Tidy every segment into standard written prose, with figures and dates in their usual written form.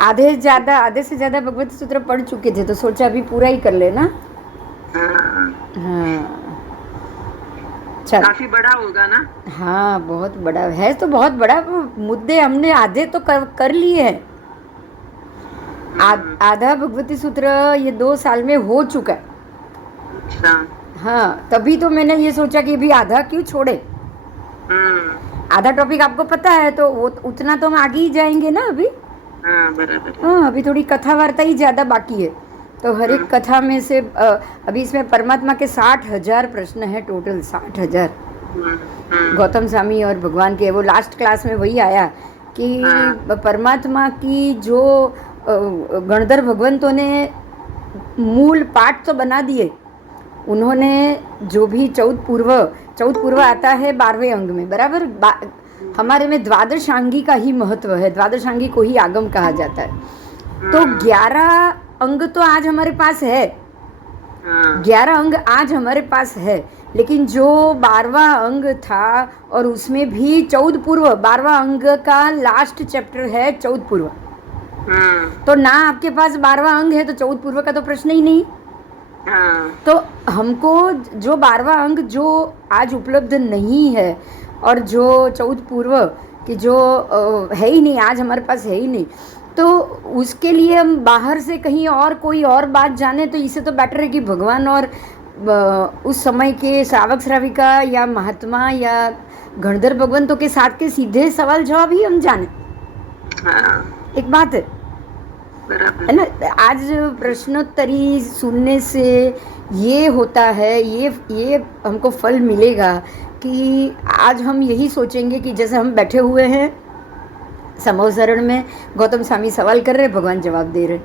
आधे से ज़्यादा भगवती सूत्र पढ़ चुके थे, तो सोचा अभी पूरा ही कर लेना। हाँ, हाँ, चल। काफी बड़ा होगा ना। हाँ, बहुत बड़ा है, तो बहुत बड़ा। मुद्दे हमने आधे तो कर लिए हैं। हम्म। आधा भगवती सूत्र ये 2 साल में हो चुका है। अच्छा। हाँ, तभी तो मैंने ये सोचा कि अभी आधा क्यों छोड़े। हम्म। आधा टॉपिक आपको पता है, तो वो उतना तो हम आगे ही जाएंगे ना अभी। हाँ, बराबर है। हाँ, अभी थोड़ी कथा वार्ता ही ज़्यादा बाकी है। तो हर एक हम्म। कथा में से अभी इसमें परमात्मा के 60,000 प्रश्न है, टोटल 60,000। हम्म। हम्म। गौतम स्वामी और भगवान के, वो लास्ट क्लास में वही आया कि हाँ। परमात्मा की जो गणधर भगवंतों ने मूल पाठ तो बना दिए, उन्होंने जो भी चौथ पूर्व आता है 12वें अंग में, बराबर। हमारे में द्वादशांगी का ही महत्व है, द्वादशांगी को ही आगम कहा जाता है। तो हम्म। 11 अंग तो आज हमारे पास है, हाँ। 11 अंग आज हमारे पास है, लेकिन जो 12वां अंग था, और उसमें भी चौथ पूर्व, 12वां अंग का लास्ट चैप्टर है चौथ पूर्व। हम्म। तो ना आपके पास 12वां अंग है, तो चौथ पूर्व का तो प्रश्न ही नहीं। हाँ। तो हमको जो 12वां अंग जो आज उपलब्ध नहीं है, और जो चौथ पूर्व कि जो है ही नहीं, आज हमारे पास है ही नहीं, तो उसके लिए हम बाहर से कहीं और कोई और बात जाने, तो इससे तो बेटर है कि भगवान और उस समय के श्रावक श्राविका या महात्मा या गणधर भगवंतों के साथ के सीधे सवाल जवाब ही हम जाने। हाँ, एक बात है बराबर। ना। आज प्रश्नोत्तरी सुनने से ये होता है, ये हमको फल मिलेगा कि आज हम यही सोचेंगे कि जैसे हम बैठे हुए हैं समोसरण में, गौतम स्वामी सवाल कर रहे, भगवान जवाब दे रहे,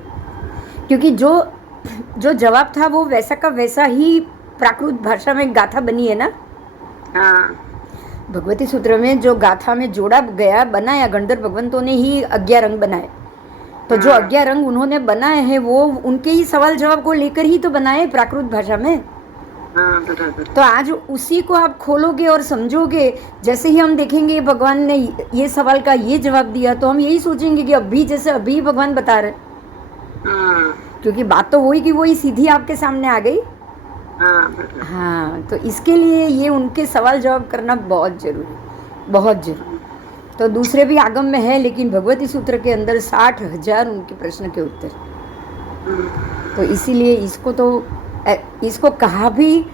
क्योंकि जो जो जवाब था वो वैसा का वैसा ही प्राकृत भाषा में गाथा बनी है ना। हाँ। भगवती सूत्र में जो गाथा में जोड़ा गया, बनाया, गणधर भगवंतों ने ही 11 रंग बनाए। तो जो हाँ। 11 रंग उन्होंने बनाए हैं, वो उनके ही सवाल जवाब को लेकर ही तो बनाए प्राकृत भाषा में। हाँ, बराबर। तो आज उसी को आप खोलोगे और समझोगे, जैसे ही हम देखेंगे भगवान ने ये सवाल का ये जवाब दिया, तो हम यही सोचेंगे कि अभी जैसे अभी भगवान बता रहे, हाँ। क्योंकि बात तो वही की वही सीधी आपके सामने आ गई। हाँ, बराबर। हाँ, तो इसके लिए ये उनके सवाल जवाब करना बहुत जरूरी, बहुत जरूरी। तो दूसरे भी आगम में है, लेकिन भगवती सूत्र के अंदर 60,000 उनके प्रश्न के उत्तर। तो इसीलिए इसको कहा भी,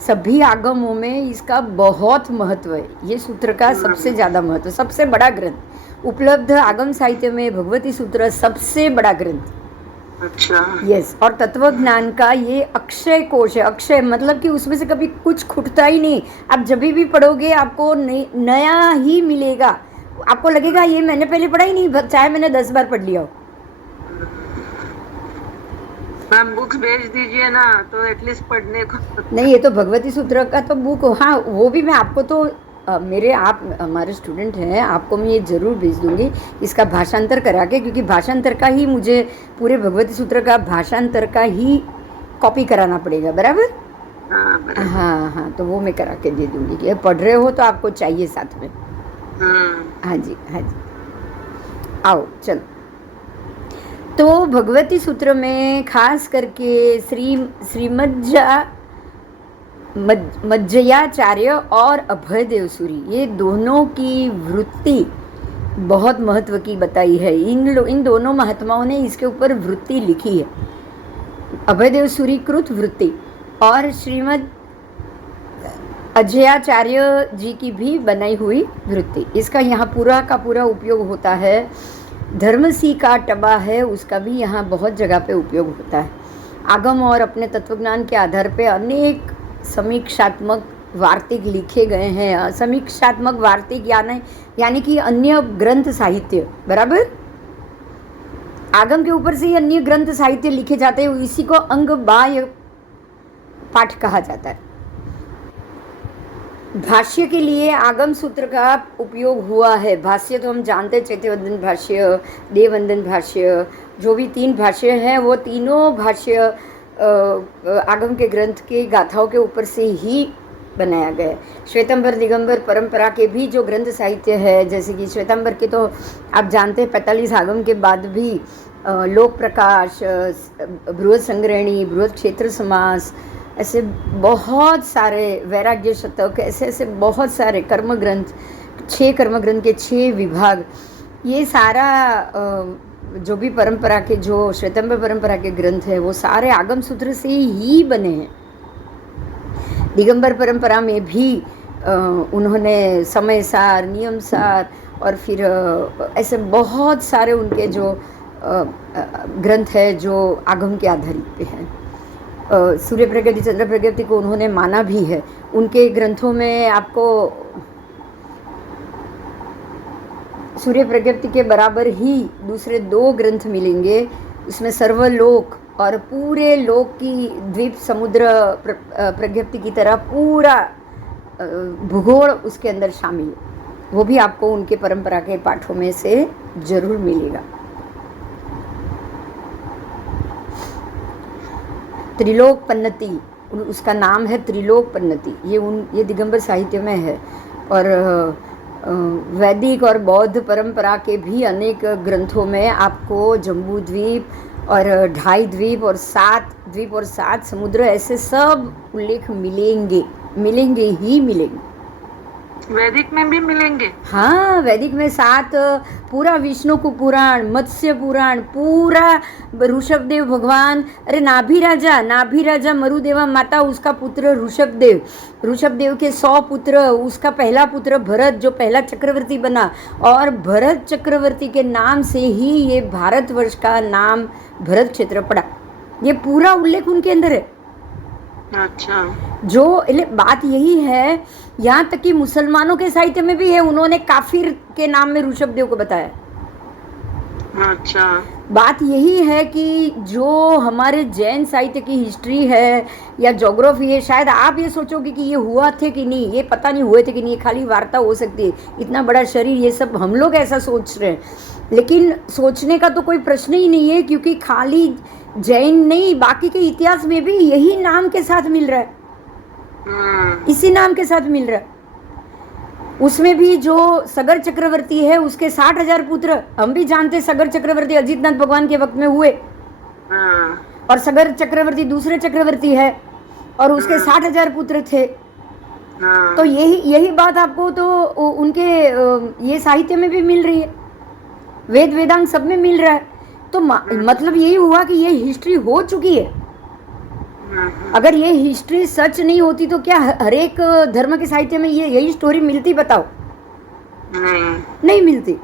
सभी आगमों में इसका बहुत महत्व है। ये सूत्र का सबसे ज़्यादा महत्व, सबसे बड़ा ग्रंथ उपलब्ध आगम साहित्य में भगवती सूत्र सबसे बड़ा ग्रंथ। अच्छा। यस, और तत्व ज्ञान का ये अक्षय कोश है। अक्षय मतलब कि उसमें से कभी कुछ खुटता ही नहीं। आप जब भी पढ़ोगे आपको नया ही मिलेगा। आपको लगेगा ये मैंने पहले पढ़ा ही नहीं, चाहे मैंने 10 बार पढ़ लिया हो। मैम, बुक्स भेज दीजिए ना, तो एटलीस्ट पढ़ने को। नहीं, ये तो भगवती सूत्र का तो बुक, हाँ वो भी मैं आपको तो आप हमारे स्टूडेंट हैं, आपको मैं ये ज़रूर भेज दूंगी इसका भाषांतर करा के, क्योंकि भाषांतर का ही मुझे पूरे भगवती सूत्र का भाषांतर का ही कॉपी कराना पड़ेगा, बराबर। हाँ, बराबर। हाँ हाँ, तो वो मैं करा के दे दूंगी कि पढ़ रहे हो तो आपको चाहिए साथ में। हाँ जी, हाँ जी, आओ चलो। तो भगवती सूत्र में खास करके मज्जयाचार्य और अभयदेव सूरी, ये दोनों की वृत्ति बहुत महत्व की बताई है। इन दोनों महात्माओं ने इसके ऊपर वृत्ति लिखी है, अभयदेव सूरी कृत वृत्ति, और श्रीमद अजयाचार्य जी की भी बनाई हुई वृत्ति। इसका यहाँ पूरा का पूरा उपयोग होता है। धर्मसी का टबा है, उसका भी यहाँ बहुत जगह पे उपयोग होता है। आगम और अपने तत्वज्ञान के आधार पे अनेक समीक्षात्मक वार्तिक लिखे गए हैं। समीक्षात्मक वार्तिक यानी कि अन्य ग्रंथ साहित्य, बराबर। आगम के ऊपर से ही अन्य ग्रंथ साहित्य लिखे जाते हैं, इसी को अंग बाह्य पाठ कहा जाता है। भाष्य के लिए आगम सूत्र का उपयोग हुआ है। भाष्य तो हम जानते, चैत्यवंदन भाष्य, देववंदन भाष्य, जो भी 3 भाष्य हैं, वो तीनों भाष्य आगम के ग्रंथ के गाथाओं के ऊपर से ही बनाया गया है। श्वेतंबर दिगंबर परंपरा के भी जो ग्रंथ साहित्य है, जैसे कि श्वेतंबर के तो आप जानते हैं 45 आगम के बाद भी लोक प्रकाश, बृहद संग्रहणी, बृहद क्षेत्र समास, ऐसे बहुत सारे वैराग्य शतक, ऐसे ऐसे बहुत सारे कर्म ग्रंथ, 6 कर्म ग्रंथ के 6 विभाग, ये सारा जो भी परंपरा के जो श्वेतंबर परंपरा के ग्रंथ है वो सारे आगम सूत्र से ही बने हैं। दिगंबर परंपरा में भी उन्होंने समय सार, नियम सार और फिर ऐसे बहुत सारे उनके जो ग्रंथ है जो आगम के आधारित पे हैं। सूर्य प्रगति, चंद्र प्रगति को उन्होंने माना भी है। उनके ग्रंथों में आपको सूर्य प्रगति के बराबर ही दूसरे 2 ग्रंथ मिलेंगे। उसमें सर्वलोक और पूरे लोक की द्वीप समुद्र प्रगति की तरह पूरा भूगोल उसके अंदर शामिल है। वो भी आपको उनके परंपरा के पाठों में से जरूर मिलेगा। त्रिलोक पन्नति, उसका नाम है त्रिलोक पन्नति। ये दिगंबर साहित्य में है। और वैदिक और बौद्ध परंपरा के भी अनेक ग्रंथों में आपको जम्बू द्वीप और 2.5 द्वीप और 7 द्वीप और 7 समुद्र, ऐसे सब उल्लेख मिलेंगे ही मिलेंगे। वैदिक में भी मिलेंगे? हाँ, वैदिक में 7 पूरा विष्णु को पुराण, मत्स्य पुराण, पूरा ऋषभदेव भगवान, अरे नाभि राजा मरुदेवा माता, उसका पुत्र ऋषभदेव के 100 पुत्र, उसका पहला पुत्र भरत जो पहला चक्रवर्ती बना, और भरत चक्रवर्ती के नाम से ही ये भारतवर्ष का नाम भरत क्षेत्र पड़ा। ये पूरा उल्लेख उनके अंदर है। अच्छा, जो बात यही है, यहाँ तक कि मुसलमानों के साहित्य में भी है, उन्होंने काफिर के नाम में ऋषभदेव को बताया। अच्छा, बात यही है कि जो हमारे जैन साहित्य की हिस्ट्री है या ज्योग्राफी है, शायद आप ये सोचोगे कि ये हुआ थे कि नहीं, ये पता नहीं हुए थे कि नहीं, ये खाली वार्ता हो सकती है, इतना बड़ा शरीर, ये सब हम लोग ऐसा सोच रहे हैं। लेकिन सोचने का तो कोई प्रश्न ही नहीं है, क्योंकि खाली जैन नहीं, बाकी के इतिहास में भी यही नाम के साथ मिल रहा है, इसी नाम के साथ मिल रहा है। उसमें भी जो सगर चक्रवर्ती है उसके 60,000 पुत्र, हम भी जानते सगर चक्रवर्ती अजितनाथ भगवान के वक्त में हुए, और सगर चक्रवर्ती दूसरे चक्रवर्ती है और उसके 60,000 पुत्र थे। तो यही बात आपको तो उनके ये साहित्य में भी मिल रही है, वेद वेदांग सब में मिल रहा है। तो मतलब यही हुआ कि ये हिस्ट्री हो चुकी है। अगर ये हिस्ट्री सच नहीं होती तो क्या हर एक धर्म के साहित्य में यही स्टोरी मिलती? बताओ, नहीं मिलती।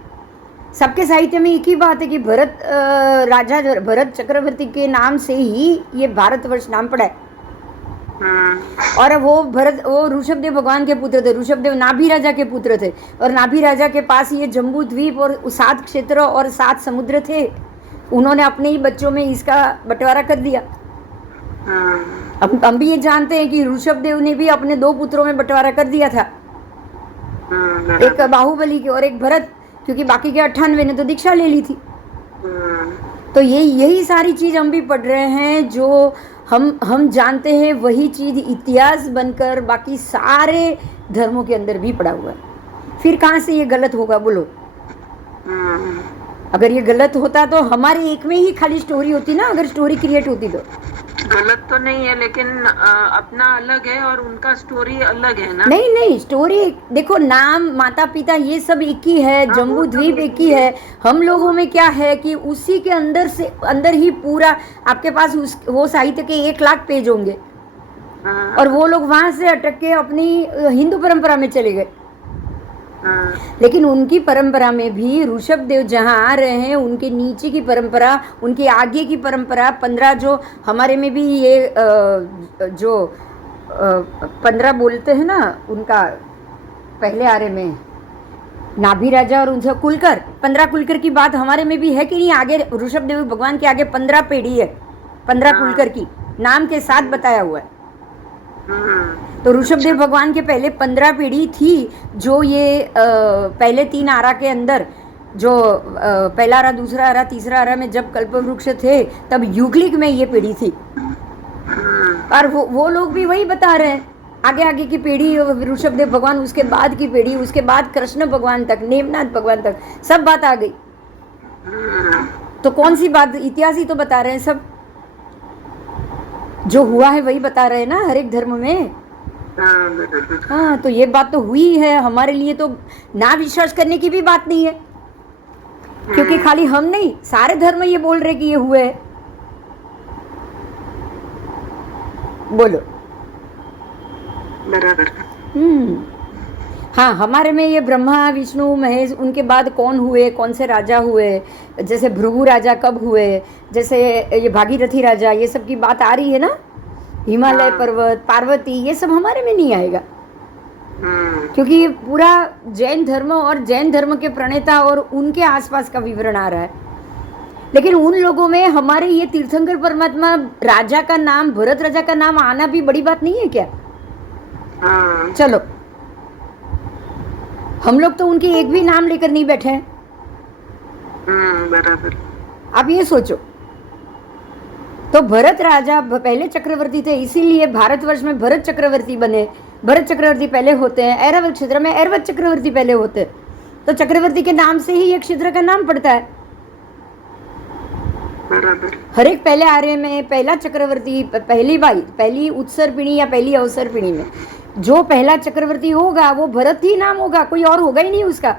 सबके साहित्य में एक ही बात है कि भरत चक्रवर्ती के नाम से ही ये भारतवर्ष नाम पड़ा है। और वो ऋषभदेव भगवान के पुत्र थे, ऋषभदेव नाभि राजा के पुत्र थे, और नाभि राजा के पास ये जम्बू द्वीप और 7 क्षेत्र और 7 समुद्र थे। उन्होंने अपने ही बच्चों में इसका बंटवारा कर दिया। अब हम भी ये जानते हैं कि ऋषभदेव ने भी अपने 2 पुत्रों में बंटवारा कर दिया था, एक बाहुबली के और एक भरत, क्योंकि बाकी के 98 ने तो दीक्षा ले ली थी। तो यही सारी चीज हम भी पढ़ रहे हैं, जो हम जानते हैं वही चीज इतिहास बनकर बाकी सारे धर्मों के अंदर भी पड़ा हुआ है। फिर कहाँ से ये गलत होगा बोलो? अगर ये गलत होता तो हमारे एक में ही खाली स्टोरी होती ना, अगर स्टोरी क्रिएट होती तो। गलत तो नहीं है, लेकिन अपना अलग है और उनका स्टोरी अलग है ना। नहीं, स्टोरी देखो, नाम, माता पिता, ये सब एक ही है, जम्बू द्वीप एक ही है। हम लोगों में क्या है कि उसी के अंदर ही पूरा आपके पास वो साहित्य के 1 लाख पेज होंगे, और वो लोग वहां से अटक के अपनी हिंदू परंपरा में चले गए। लेकिन उनकी परंपरा में भी ऋषभदेव जहाँ आ रहे हैं, उनके नीचे की परंपरा, उनके आगे की परंपरा 15, जो हमारे में भी ये जो 15 बोलते हैं ना, उनका पहले आरे में नाभि राजा और उनसे कुलकर, 15 कुलकर की बात हमारे में भी है कि नहीं? आगे ऋषभदेव भगवान के आगे 15 पीढ़ी है, 15 कुलकर की नाम के साथ बताया हुआ है। तो ऋषभदेव भगवान के पहले 15 पीढ़ी थी, जो ये पहले 3 आरा के अंदर, जो पहला आरा, दूसरा आरा, तीसरा आरा में जब कल्पवृक्ष थे, तब युगलिक में ये पीढ़ी थी। और वो लोग भी वही बता रहे हैं आगे आगे की पीढ़ी ऋषभदेव भगवान, उसके बाद की पीढ़ी, उसके बाद कृष्ण भगवान तक, नेमनाथ भगवान तक, सब बात आ गई। तो कौन सी बात, इतिहास ही तो बता रहे हैं सब, जो हुआ है वही बता रहे हैं ना हर एक धर्म में। हाँ, तो ये बात तो हुई है, हमारे लिए तो ना विश्वास करने की भी बात नहीं है, क्योंकि खाली हम नहीं, सारे धर्म ये बोल रहे कि ये हुए है। बोलो। बराबर। हाँ, हमारे में ये ब्रह्मा विष्णु महेश, उनके बाद कौन हुए, कौन से राजा हुए, जैसे भृगु राजा कब हुए, जैसे ये भागीरथी राजा, ये सब की बात आ रही है ना, हिमालय पर्वत, पार्वती, ये सब हमारे में नहीं आएगा, क्योंकि ये पूरा जैन धर्म और जैन धर्म के प्रणेता और उनके आसपास का विवरण आ रहा है। लेकिन उन लोगों में हमारे ये तीर्थंकर परमात्मा राजा का नाम, भरत राजा का नाम आना भी बड़ी बात नहीं है क्या? चलो, हम लोग तो उनके एक भी नाम लेकर नहीं बैठे हैं। बराबर। आप ये सोचो, तो भरत राजा पहले चक्रवर्ती थे, इसीलिए भारतवर्ष में भरत चक्रवर्ती बने। भरत चक्रवर्ती पहले होते हैं, ऐरावत क्षेत्र में ऐरावत चक्रवर्ती पहले होते हैं, तो चक्रवर्ती के नाम से ही ये क्षेत्र का नाम पड़ता है। बराबर। हर एक पहले आर्य में पहला चक्रवर्ती, पहली उत्सर पीढ़ी या पहली अवसर पीढ़ी में जो पहला चक्रवर्ती होगा वो भरत ही नाम होगा, कोई और होगा ही नहीं उसका।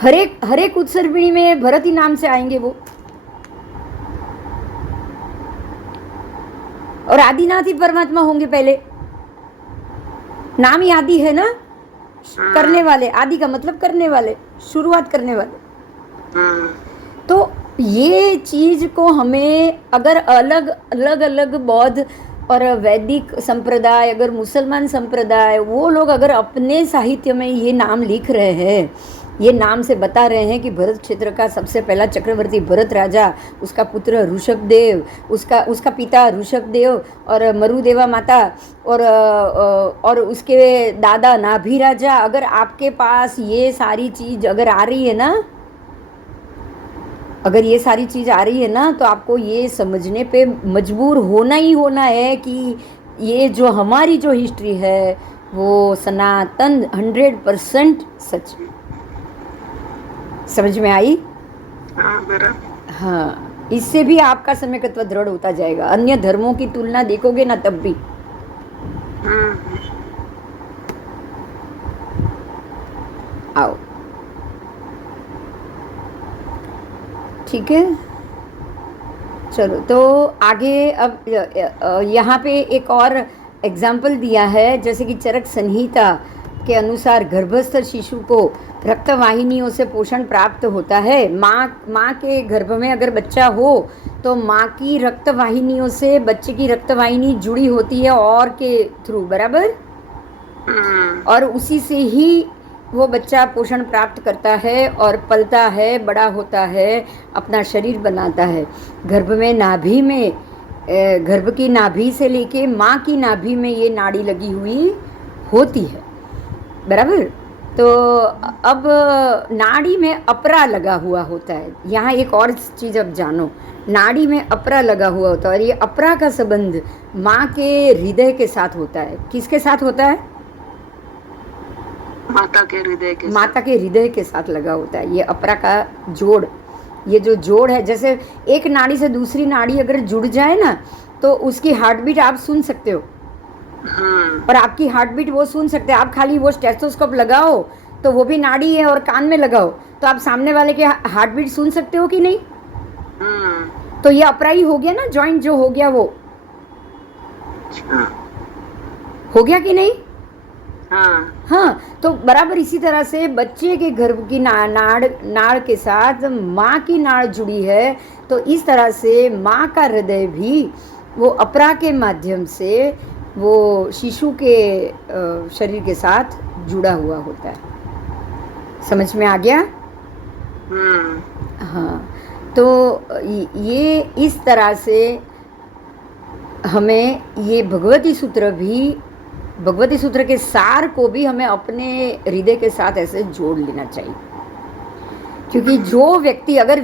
हर एक उत्सर पीढ़ी में भरत ही नाम से आएंगे वो। और आदिनाथ ही परमात्मा होंगे पहले, नाम ही आदि है ना, करने वाले, आदि का मतलब करने वाले, शुरुआत करने वाले। तो ये चीज को हमें अगर अलग अलग बौद्ध और वैदिक संप्रदाय, अगर मुसलमान संप्रदाय, वो लोग अगर अपने साहित्य में ये नाम लिख रहे हैं, ये नाम से बता रहे हैं कि भरत क्षेत्र का सबसे पहला चक्रवर्ती भरत राजा, उसका पुत्र ऋषभदेव, उसका पिता ऋषभदेव और मरुदेवा माता, और उसके दादा नाभि राजा, अगर आपके पास ये सारी चीज़ अगर आ रही है ना, अगर ये सारी चीज़ आ रही है ना, तो आपको ये समझने पे मजबूर होना ही होना है कि ये जो हमारी जो हिस्ट्री है वो सनातन 100% सच। समझ में आई? हाँ, इससे भी आपका सम्यकत्व दृढ़ होता जाएगा। अन्य धर्मों की तुलना देखोगे ना तब भी। आओ, ठीक है, चलो तो आगे। अब यहाँ पे एक और एग्जाम्पल दिया है, जैसे कि चरक संहिता के अनुसार गर्भस्थ शिशु को रक्तवाहिनियों से पोषण प्राप्त होता है। माँ के गर्भ में अगर बच्चा हो तो माँ की रक्तवाहिनियों से बच्चे की रक्तवाहिनी जुड़ी होती है और के थ्रू, बराबर, और उसी से ही वो बच्चा पोषण प्राप्त करता है और पलता है, बड़ा होता है, अपना शरीर बनाता है। गर्भ में नाभि में, गर्भ की नाभि से लेके माँ की नाभि में ये नाड़ी लगी हुई होती है, बराबर। तो अब नाड़ी में अपरा लगा हुआ होता है। यहाँ एक और चीज़ अब जानो, नाड़ी में अपरा लगा हुआ होता है और ये अपरा का संबंध माँ के हृदय के साथ होता है। किसके साथ होता है? माता के हृदय के साथ लगा होता है ये अपरा का जोड़। ये जो जोड़ है, जैसे एक नाड़ी से दूसरी नाड़ी अगर जुड़ जाए ना, तो उसकी हार्ट बीट आप सुन सकते हो। और आपकी हार्ट बीट वो सुन सकते हैं। आप खाली वो स्टेथोस्कोप लगाओ तो वो भी नाड़ी है और कान में लगाओ तो आप सामने वाले के हार्ट बीट सुन सकते हो कि नहीं? तो ये अपरा ही हो गया ना, जॉइंट जो हो गया वो हो गया कि नहीं? हाँ, तो बराबर इसी तरह से बच्चे के गर्भ की नाड़ के साथ माँ की नाड़ जुड़ी है, तो इस तरह से माँ का हृदय भी वो अपरा के माध्यम से वो शिशु के शरीर के साथ जुड़ा हुआ होता है। समझ में आ गया? हाँ, तो ये इस तरह से हमें ये भगवती सूत्र के सार को भी हमें अपने हृदय के साथ ऐसे जोड़ लेना चाहिए। क्योंकि जो व्यक्ति, अगर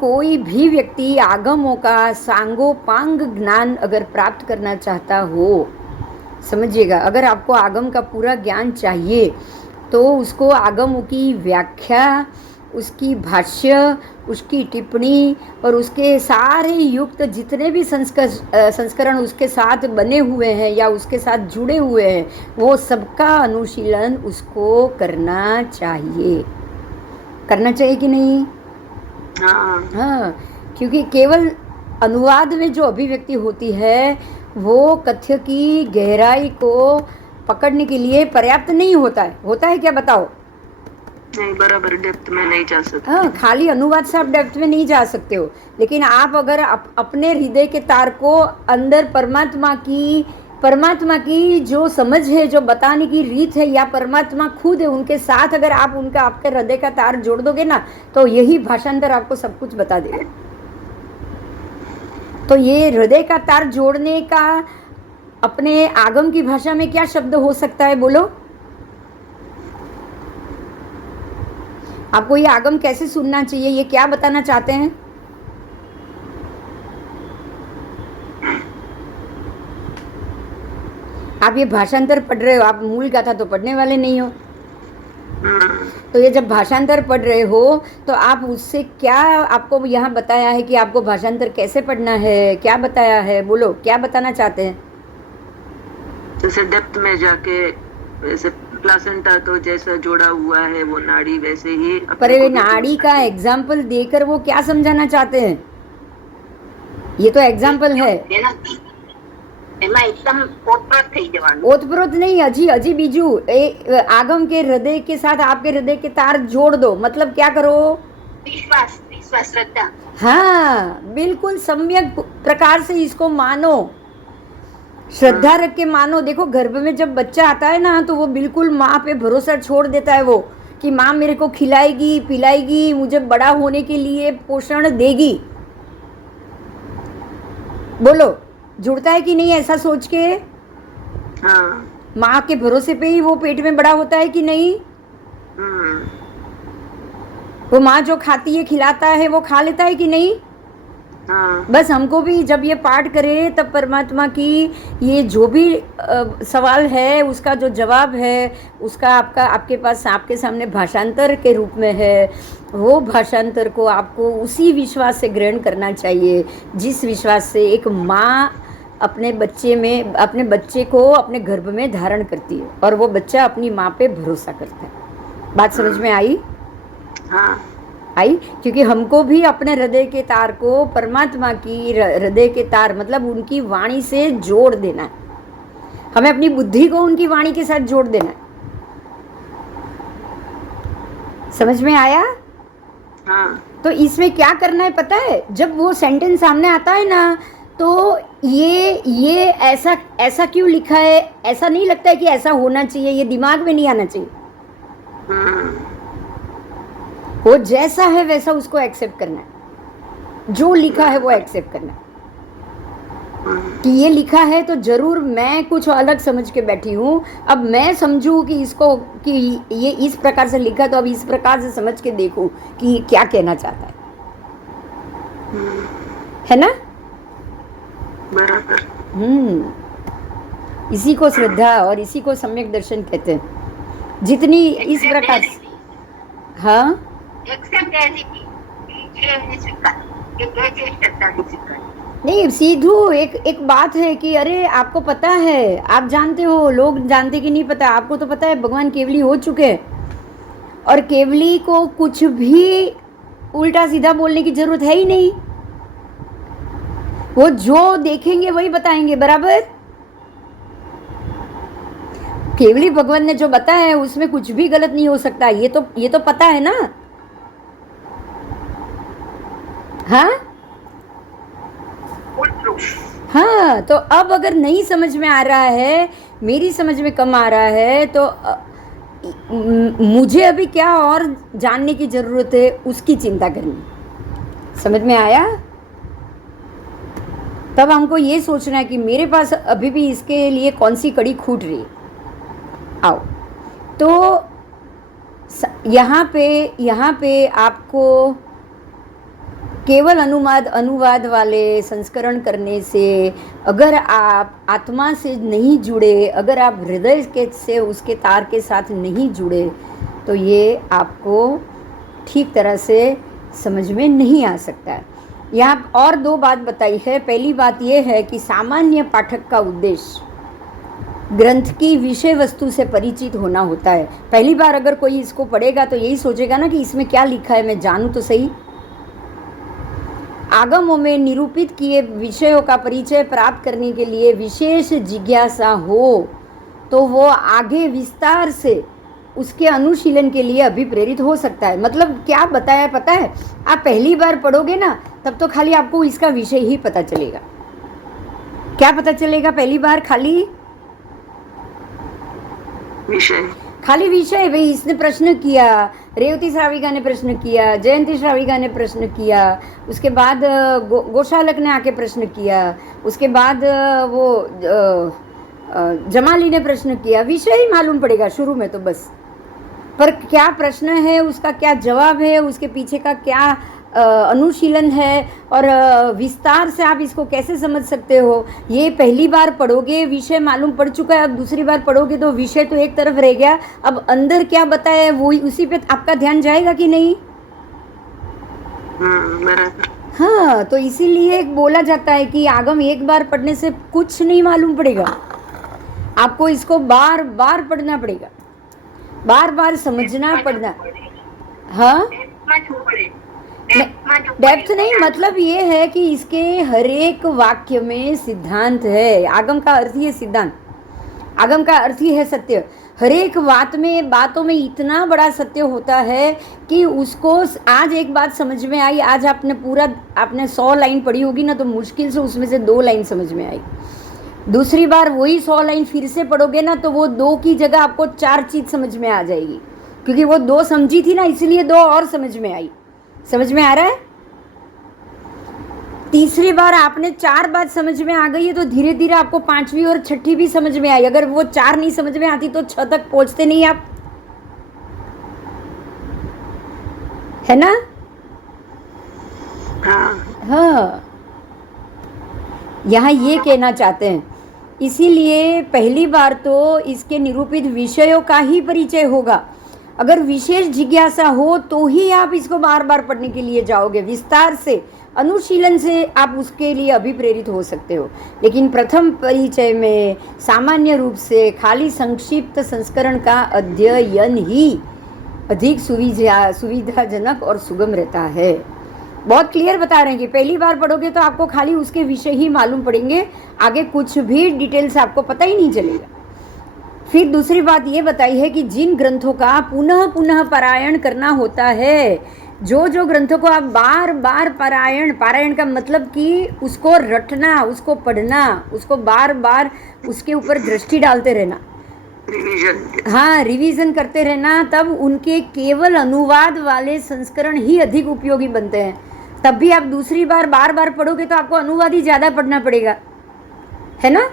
कोई भी व्यक्ति आगमों का सांगोपांग ज्ञान अगर प्राप्त करना चाहता हो, समझिएगा, अगर आपको आगम का पूरा ज्ञान चाहिए तो उसको आगम की व्याख्या, उसकी भाष्य, उसकी टिप्पणी और उसके सारे युक्त जितने भी संस्करण उसके साथ बने हुए हैं या उसके साथ जुड़े हुए हैं, वो सबका अनुशीलन उसको करना चाहिए। करना चाहिए कि नहीं? हाँ, क्योंकि केवल अनुवाद में जो अभिव्यक्ति होती है वो कथ्य की गहराई को पकड़ने के लिए पर्याप्त नहीं होता है। होता है क्या, बताओ? नहीं, बराबर डेप्थ में नहीं जा सकते। हाँ, खाली अनुवाद से आप डेप्थ में नहीं जा सकते हो, लेकिन आप अगर अपने हृदय के तार को अंदर परमात्मा की जो समझ है, जो बताने की रीत है, या परमात्मा खुद है, उनके साथ अगर आप आपके हृदय का तार जोड़ दोगे ना, तो यही भाषांतर आपको सब कुछ बता देगा। तो ये हृदय का तार जोड़ने का अपने आगम की भाषा में क्या शब्द हो सकता है, बोलो? आपको ये आगम कैसे सुनना चाहिए, ये क्या बताना चाहते हैं? आप ये भाषांतर पढ़ रहे हो, आप मूल गाथा तो पढ़ने वाले नहीं हो। तो ये जब भाषांतर पढ़ रहे हो तो आप उससे क्या आपको यहाँ बताया है कि आपको भाषांतर कैसे पढ़ना है, क्या बताया है, बोलो क्या बताना चाहते हैं? जैसे डेप्थ में जाके, वैसे प्लासेंटा तो जैसा जोड़ा हुआ है वो नाड़ी, वैसे ही पर नाड़ी का एग्जाम्पल देकर वो क्या समझाना चाहते हैं? ये तो एग्जाम्पल है, एकदम ओतप्रोत થઈ જવાનું। ओतप्रोत नहीं, अजी बीजू आगम के हृदय के साथ आपके हृदय के तार जोड़ दो। मतलब क्या करो? विश्वास, विश्वास, श्रद्धा। हाँ, बिल्कुल सम्यक प्रकार से इसको मानो, श्रद्धा रख के मानो। देखो, गर्भ में जब बच्चा आता है ना, तो वो बिल्कुल माँ पे भरोसा छोड़ देता है, वो कि माँ मेरे को खिलाएगी, पिलाएगी, मुझे बड़ा होने के लिए पोषण देगी। बोलो, जुड़ता है कि नहीं ऐसा सोच के? हाँ। माँ के भरोसे पे ही वो पेट में बड़ा होता है कि नहीं? वो माँ जो खाती है, खिलाता है, वो खा लेता है कि नहीं? हाँ। बस हमको भी जब ये पाठ करे तब परमात्मा की ये जो भी सवाल है उसका जो जवाब है उसका आपके पास, आपके सामने भाषांतर के रूप में है। वो भाषांतर को आपको उसी विश्वास से ग्रहण करना चाहिए जिस विश्वास से एक माँ अपने बच्चे को अपने गर्भ में धारण करती है और वो बच्चा अपनी माँ पे भरोसा करता है। बात समझ में आई? हाँ। आई, क्योंकि हमको भी अपने हृदय के तार को परमात्मा की हृदय के तार मतलब उनकी वाणी से जोड़ देना है। हमें अपनी बुद्धि को उनकी वाणी के साथ जोड़ देना है। समझ में आया? हाँ। तो इसमें क्या करना है पता है? जब वो सेंटेंस सामने आता है ना, तो ये ऐसा क्यों लिखा है, ऐसा नहीं लगता है कि ऐसा होना चाहिए, ये दिमाग में नहीं आना चाहिए। वो जैसा है वैसा उसको एक्सेप्ट करना है, जो लिखा है वो एक्सेप्ट करना है। कि ये लिखा है तो जरूर मैं कुछ अलग समझ के बैठी हूँ, अब मैं समझूँ कि इसको कि ये इस प्रकार से लिखा, तो अब इस प्रकार से समझ के देखूँ कि ये क्या कहना चाहता है ना? बराबर। इसी को श्रद्धा और इसी को सम्यक दर्शन कहते हैं। जितनी इस प्रकार से, हाँ, नहीं सीधू एक बात है कि अरे आपको पता है, आप जानते हो, लोग जानते कि नहीं पता, आपको तो पता है भगवान केवली हो चुके हैं और केवली को कुछ भी उल्टा सीधा बोलने की जरूरत है ही नहीं। वो जो देखेंगे वही बताएंगे, बराबर। केवली भगवान ने जो बताया है उसमें कुछ भी गलत नहीं हो सकता, ये तो पता है ना। हाँ, तो अब अगर नहीं समझ में आ रहा है, मेरी समझ में कम आ रहा है, तो मुझे अभी क्या और जानने की जरूरत है उसकी चिंता करनी। समझ में आया? तब हमको ये सोचना है कि मेरे पास अभी भी इसके लिए कौन सी कड़ी छूट रही है। आओ, तो यहाँ पे आपको केवल अनुवाद वाले संस्करण करने से अगर आप आत्मा से नहीं जुड़े, अगर आप हृदय के से उसके तार के साथ नहीं जुड़े, तो ये आपको ठीक तरह से समझ में नहीं आ सकता है। यहाँ और दो बात बताई है। पहली बात ये है कि सामान्य पाठक का उद्देश्य ग्रंथ की विषय वस्तु से परिचित होना होता है। पहली बार अगर कोई इसको पढ़ेगा तो यही सोचेगा ना कि इसमें क्या लिखा है, मैं जानूँ तो सही। आगमों में निरूपित किए विषयों का परिचय प्राप्त करने के लिए विशेष जिज्ञासा हो तो वो आगे विस्तार से उसके अनुशीलन के लिए अभिप्रेरित हो सकता है। मतलब क्या बताया पता है, आप पहली बार पढ़ोगे ना तब तो खाली आपको इसका विषय ही पता चलेगा। क्या पता चलेगा पहली बार? खाली विषय। भाई इसने प्रश्न किया, रेवती श्राविका ने प्रश्न किया, जयंती श्राविका ने प्रश्न किया, उसके बाद गोशालक ने आके प्रश्न किया, उसके बाद वो जमाली ने प्रश्न किया। विषय ही मालूम पड़ेगा शुरू में तो बस, पर क्या प्रश्न है, उसका क्या जवाब है, उसके पीछे का क्या अनुशीलन है और विस्तार से आप इसको कैसे समझ सकते हो, ये पहली बार पढ़ोगे विषय मालूम पड़ चुका है। अब दूसरी बार पढ़ोगे तो विषय तो एक तरफ रह गया, अब अंदर क्या बताया है वो उसी पे आपका ध्यान जाएगा कि नहीं? हाँ, तो इसीलिए बोला जाता है कि आगम एक बार पढ़ने से कुछ नहीं मालूम पड़ेगा, आपको इसको बार बार पढ़ना पड़ेगा, बार बार समझना पड़ना। हाँ, डेप्थ नहीं, मतलब ये है कि इसके हर एक वाक्य में सिद्धांत है। आगम का अर्थ ही है सिद्धांत, आगम का अर्थ ही है सत्य। हर एक बातों में इतना बड़ा सत्य होता है कि उसको आज एक बात समझ में आई, आज आपने 100 लाइन पढ़ी होगी ना तो मुश्किल से उसमें से 2 लाइन समझ में आई। दूसरी बार वही 100 लाइन फिर से पढ़ोगे ना तो वो 2 की जगह आपको 4 चीज़ समझ में आ जाएगी, क्योंकि वो 2 समझी थी ना, इसलिए 2 और समझ में आई। समझ में आ रहा है? तीसरी बार आपने 4 बात समझ में आ गई है तो धीरे धीरे आपको 5वीं और 6ठी भी समझ में आई। अगर वो 4 नहीं समझ में आती तो 6 तक पहुंचते नहीं आप, है ना? हाँ, यहाँ ये कहना चाहते हैं। इसीलिए पहली बार तो इसके निरूपित विषयों का ही परिचय होगा। अगर विशेष जिज्ञासा हो तो ही आप इसको बार बार पढ़ने के लिए जाओगे, विस्तार से अनुशीलन से आप उसके लिए अभिप्रेरित हो सकते हो। लेकिन प्रथम परिचय में सामान्य रूप से खाली संक्षिप्त संस्करण का अध्ययन ही अधिक सुविधाजनक और सुगम रहता है। बहुत क्लियर बता रहे हैं कि पहली बार पढ़ोगे तो आपको खाली उसके विषय ही मालूम पड़ेंगे, आगे कुछ भी डिटेल्स आपको पता ही नहीं चलेगा। फिर दूसरी बात ये बताई है कि जिन ग्रंथों का पुनः पुनः पारायण करना होता है, जो ग्रंथों को आप बार बार पारायण का मतलब कि उसको रटना, उसको पढ़ना, उसको बार बार उसके ऊपर दृष्टि डालते रहना, हाँ रिवीजन करते रहना, तब उनके केवल अनुवाद वाले संस्करण ही अधिक उपयोगी बनते हैं। तब भी आप दूसरी बार बार बार पढ़ोगे तो आपको अनुवाद ही ज़्यादा पढ़ना पड़ेगा, है ना?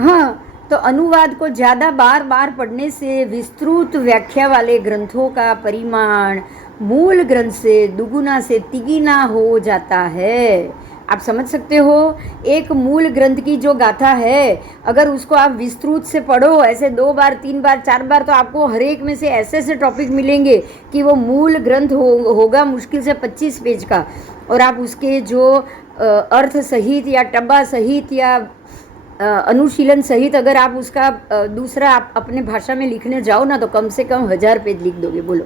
हाँ, तो अनुवाद को ज़्यादा बार बार पढ़ने से विस्तृत व्याख्या वाले ग्रंथों का परिमाण मूल ग्रंथ से दुगुना से तिगुना हो जाता है। आप समझ सकते हो, एक मूल ग्रंथ की जो गाथा है अगर उसको आप विस्तृत से पढ़ो ऐसे 2 बार 3 बार 4 बार तो आपको हर एक में से ऐसे टॉपिक मिलेंगे कि वो मूल ग्रंथ होगा मुश्किल से 25 पेज का, और आप उसके जो अर्थ सहित या टब्बा सहित या अनुशीलन सहित अगर आप उसका दूसरा आप अपने भाषा में लिखने जाओ ना तो कम से कम 1000 पेज लिख दोगे। बोलो,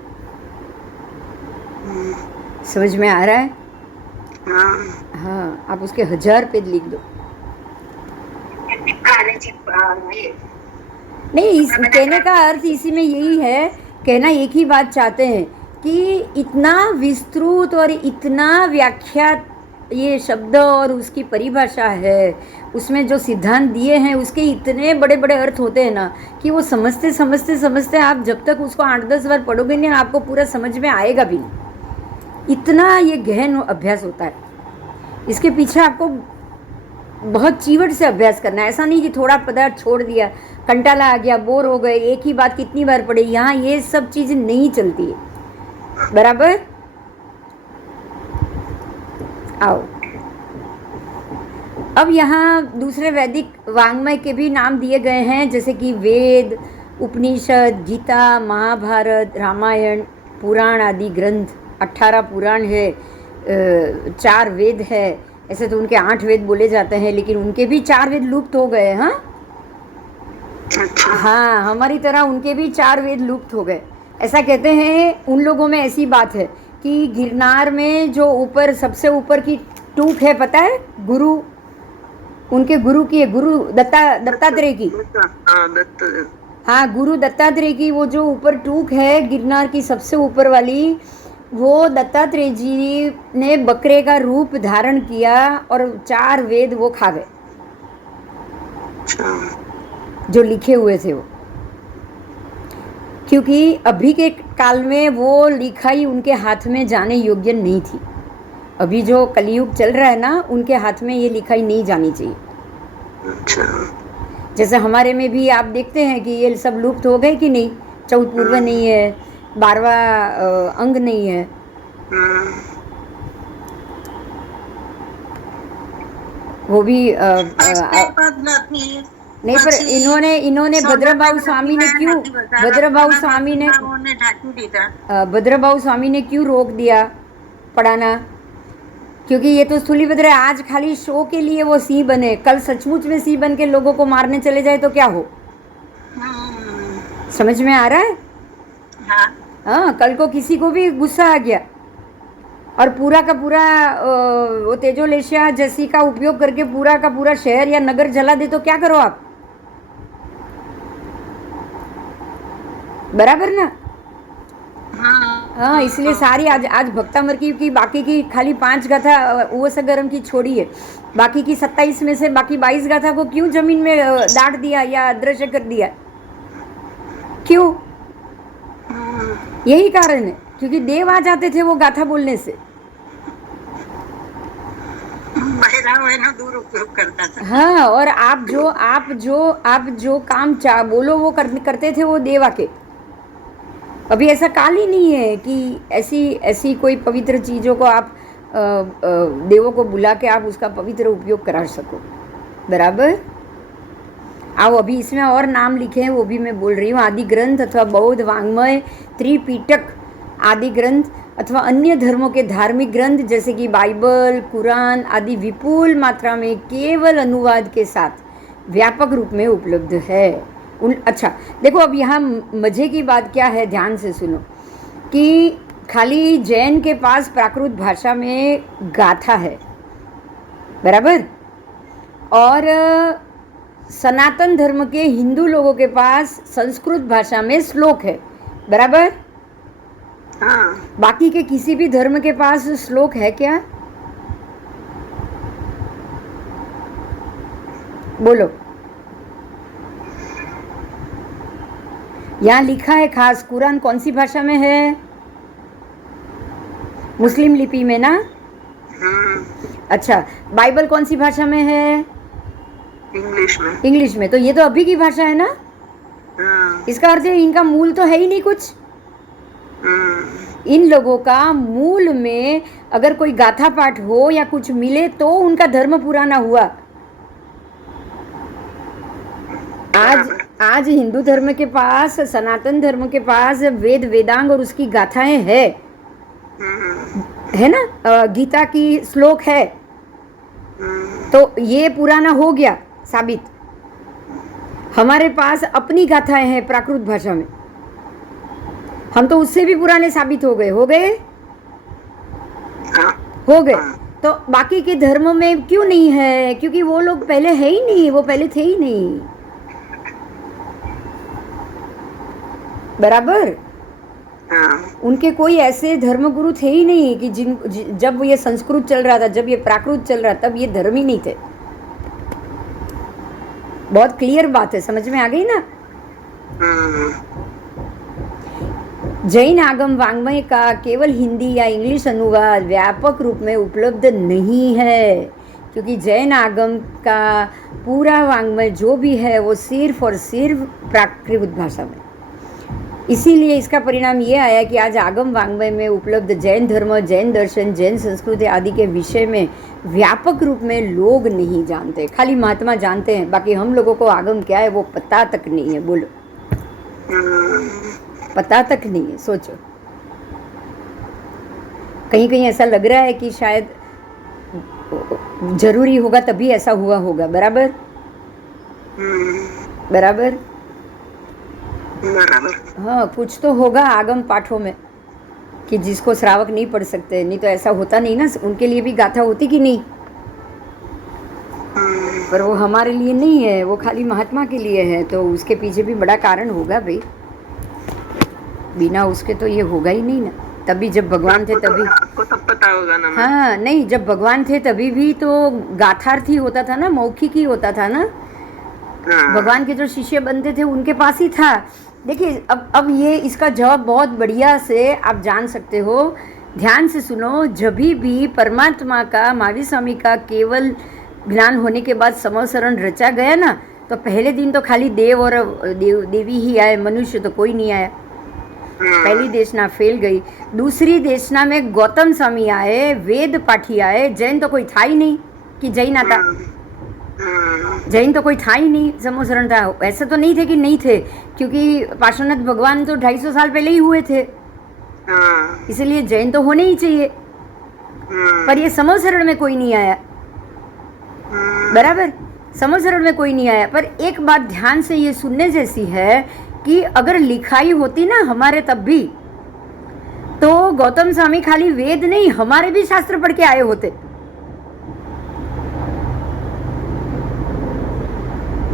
समझ में आ रहा है? हाँ, आप उसके 1000 पेज लिख दो। नहीं, इस कहने का अर्थ इसी में यही है, कहना एक ही बात चाहते हैं कि इतना विस्तृत और इतना व्याख्या ये शब्द और उसकी परिभाषा है, उसमें जो सिद्धांत दिए हैं उसके इतने बड़े बड़े अर्थ होते हैं ना कि वो समझते समझते समझते आप जब तक उसको 8-10 बार पढ़ोगे नहीं आपको पूरा समझ में आएगा भी नहीं। इतना ये गहन अभ्यास होता है, इसके पीछे आपको बहुत चीवट से अभ्यास करना है। ऐसा नहीं कि थोड़ा पदार्थ छोड़ दिया, कंटाला आ गया, बोर हो गए, एक ही बात कितनी बार पढ़े। यहाँ ये सब चीज़ें नहीं चलती है, बराबर? आओ, अब यहाँ दूसरे वैदिक वाङ्मय के भी नाम दिए गए हैं, जैसे कि वेद, उपनिषद, गीता, महाभारत, रामायण, पुराण आदि ग्रंथ। 18 पुराण है, 4 वेद है। ऐसे तो उनके 8 वेद बोले जाते हैं, लेकिन उनके भी 4 वेद लुप्त हो गए। हाँ अच्छा। हाँ, हमारी तरह उनके भी 4 वेद लुप्त हो गए। ऐसा कहते हैं उन लोगों में, ऐसी बात है कि गिरनार में जो ऊपर सबसे ऊपर की टूक है, पता है, गुरु, उनके गुरु की है, गुरु दत्तात्रेय की। हाँ, गुरु दत्तात्रेय की वो जो ऊपर टूक है गिरनार की सबसे ऊपर वाली, वो दत्तात्रेय जी ने बकरे का रूप धारण किया और 4 वेद वो खा गए जो लिखे हुए थे वो, क्योंकि अभी के काल में वो लिखाई उनके हाथ में जाने योग्य नहीं थी। अभी जो कलयुग चल रहा है ना, उनके हाथ में ये लिखाई नहीं जानी चाहिए। जैसे हमारे में भी आप देखते हैं कि ये सब लुप्त हो गए कि नहीं। 14 पूर्व नहीं है, 12वां अंग नहीं है। वो भी नहीं, पर इन्होंने भद्रभाऊ स्वामी ने क्यों, भद्रभाऊ स्वामी ने क्यों रोक दिया पढ़ाना? क्योंकि ये तो स्थूलीभद्र है। आज खाली शो के लिए वो सिंह बने, कल सचमुच में सिंह बन के लोगों को मारने चले जाए तो क्या हो? समझ में आ रहा है? हाँ, कल को किसी को भी गुस्सा आ गया और पूरा का पूरा वो तेजोलेशिया जैसी का उपयोग करके पूरा का पूरा शहर या नगर जला दे तो क्या करो आप? बराबर ना? हाँ, इसलिए सारी आज भक्तामर की बाकी की खाली 5 गाथा वो सगरम की छोड़ी है। बाकी की 27 में से बाकी 22 गाथा को क्यों जमीन में दाट दिया या अदृश्य कर दिया? क्यों? यही कारण है, क्योंकि देव आ जाते थे वो गाथा बोलने से। दूर उपयोग करता था। हाँ, और आप जो काम बोलो वो करते थे वो देव आके। अभी ऐसा काल ही नहीं है कि ऐसी कोई पवित्र चीज़ों को आप देवों को बुला के आप उसका पवित्र उपयोग करा सको। बराबर? आओ, अभी इसमें और नाम लिखे हैं, वो भी मैं बोल रही हूँ। आदि ग्रंथ अथवा बौद्ध वाङ्मय, त्रिपिटक आदि ग्रंथ अथवा अन्य धर्मों के धार्मिक ग्रंथ जैसे कि बाइबल, कुरान आदि विपुल मात्रा में केवल अनुवाद के साथ व्यापक रूप में उपलब्ध है। अच्छा देखो, अब यहाँ मज़े की बात क्या है, ध्यान से सुनो, कि खाली जैन के पास प्राकृत भाषा में गाथा है, बराबर, और सनातन धर्म के हिंदू लोगों के पास संस्कृत भाषा में श्लोक है, बराबर। बाकी के किसी भी धर्म के पास श्लोक है क्या? बोलो। यहाँ लिखा है खास, कुरान कौन सी भाषा में है? मुस्लिम लिपि में ना? अच्छा, बाइबल कौन सी भाषा में है? इंग्लिश में। तो ये तो अभी की भाषा है ना? इसका अर्थ है इनका मूल तो है ही नहीं कुछ। इन लोगों का मूल में अगर कोई गाथा पाठ हो या कुछ मिले तो उनका धर्म पुराना हुआ। आज हिंदू धर्म के पास, सनातन धर्म के पास वेद वेदांग और उसकी गाथाएं है ना, गीता की श्लोक है, तो ये पुराना हो गया साबित। हमारे पास अपनी गाथाएं हैं प्राकृत भाषा में, हम तो उससे भी पुराने साबित हो गए। तो बाकी के धर्म में क्यों नहीं है? क्योंकि वो लोग पहले है ही नहीं, वो पहले थे ही नहीं, बराबर। उनके कोई ऐसे धर्मगुरु थे ही नहीं कि जब ये संस्कृत चल रहा था, जब ये प्राकृत चल रहा, तब ये धर्म ही नहीं थे। बहुत क्लियर बात है, समझ में आ गई ना? जैन आगम वाङ्मय का केवल हिंदी या इंग्लिश अनुवाद व्यापक रूप में उपलब्ध नहीं है, क्योंकि जैन आगम का पूरा वाङ्मय जो भी है वो सिर्फ और सिर्फ प्राकृत भाषा में। इसीलिए इसका परिणाम ये आया कि आज आगम वांग्मय में उपलब्ध जैन धर्म, जैन दर्शन, जैन संस्कृति आदि के विषय में व्यापक रूप में लोग नहीं जानते, खाली महात्मा जानते हैं, बाकी हम लोगों को आगम क्या है वो पता तक नहीं है। बोलो, पता तक नहीं है। सोचो, कहीं कहीं ऐसा लग रहा है कि शायद जरूरी होगा तभी ऐसा हुआ होगा। बराबर बराबर बराबर। हाँ, कुछ तो होगा आगम पाठों में कि जिसको श्रावक नहीं पढ़ सकते, नहीं तो ऐसा होता नहीं ना। उनके लिए भी गाथा होती कि नहीं, पर वो हमारे लिए नहीं है, वो खाली महात्मा के लिए है। तो उसके पीछे भी बड़ा कारण होगा भाई, बिना उसके तो ये होगा ही नहीं ना। तभी जब भगवान थे तभी आपको तब पता होगा ना। हाँ, नहीं, जब भगवान थे तभी भी तो गाथार्थ ही होता था ना, मौखिक ही होता था ना। भगवान के जो शिष्य बनते थे उनके पास ही था। देखिए, अब ये इसका जवाब बहुत बढ़िया से आप जान सकते हो। ध्यान से सुनो, जब भी परमात्मा का, महावीर स्वामी का केवल ज्ञान होने के बाद समवसरण रचा गया ना, तो पहले दिन तो खाली देव और देवी ही आए, मनुष्य तो कोई नहीं आया। पहली देशना फेल गई। दूसरी देशना में गौतम स्वामी आए, वेद पाठी आए। जैन तो कोई था ही नहीं कि जैन आता, जैन तो कोई था ही नहीं, समवसरण था। ऐसा तो नहीं थे कि नहीं थे, क्योंकि पार्श्वनाथ भगवान तो 250 साल पहले ही हुए थे, इसलिए जैन तो होने ही चाहिए। पर ये समवसरण में कोई नहीं आया। बराबर, समवसरण में कोई नहीं आया। पर एक बात ध्यान से ये सुनने जैसी है कि अगर लिखाई होती ना हमारे तब भी, तो गौतम स्वामी खाली वेद नहीं, हमारे भी शास्त्र पढ़ के आए होते।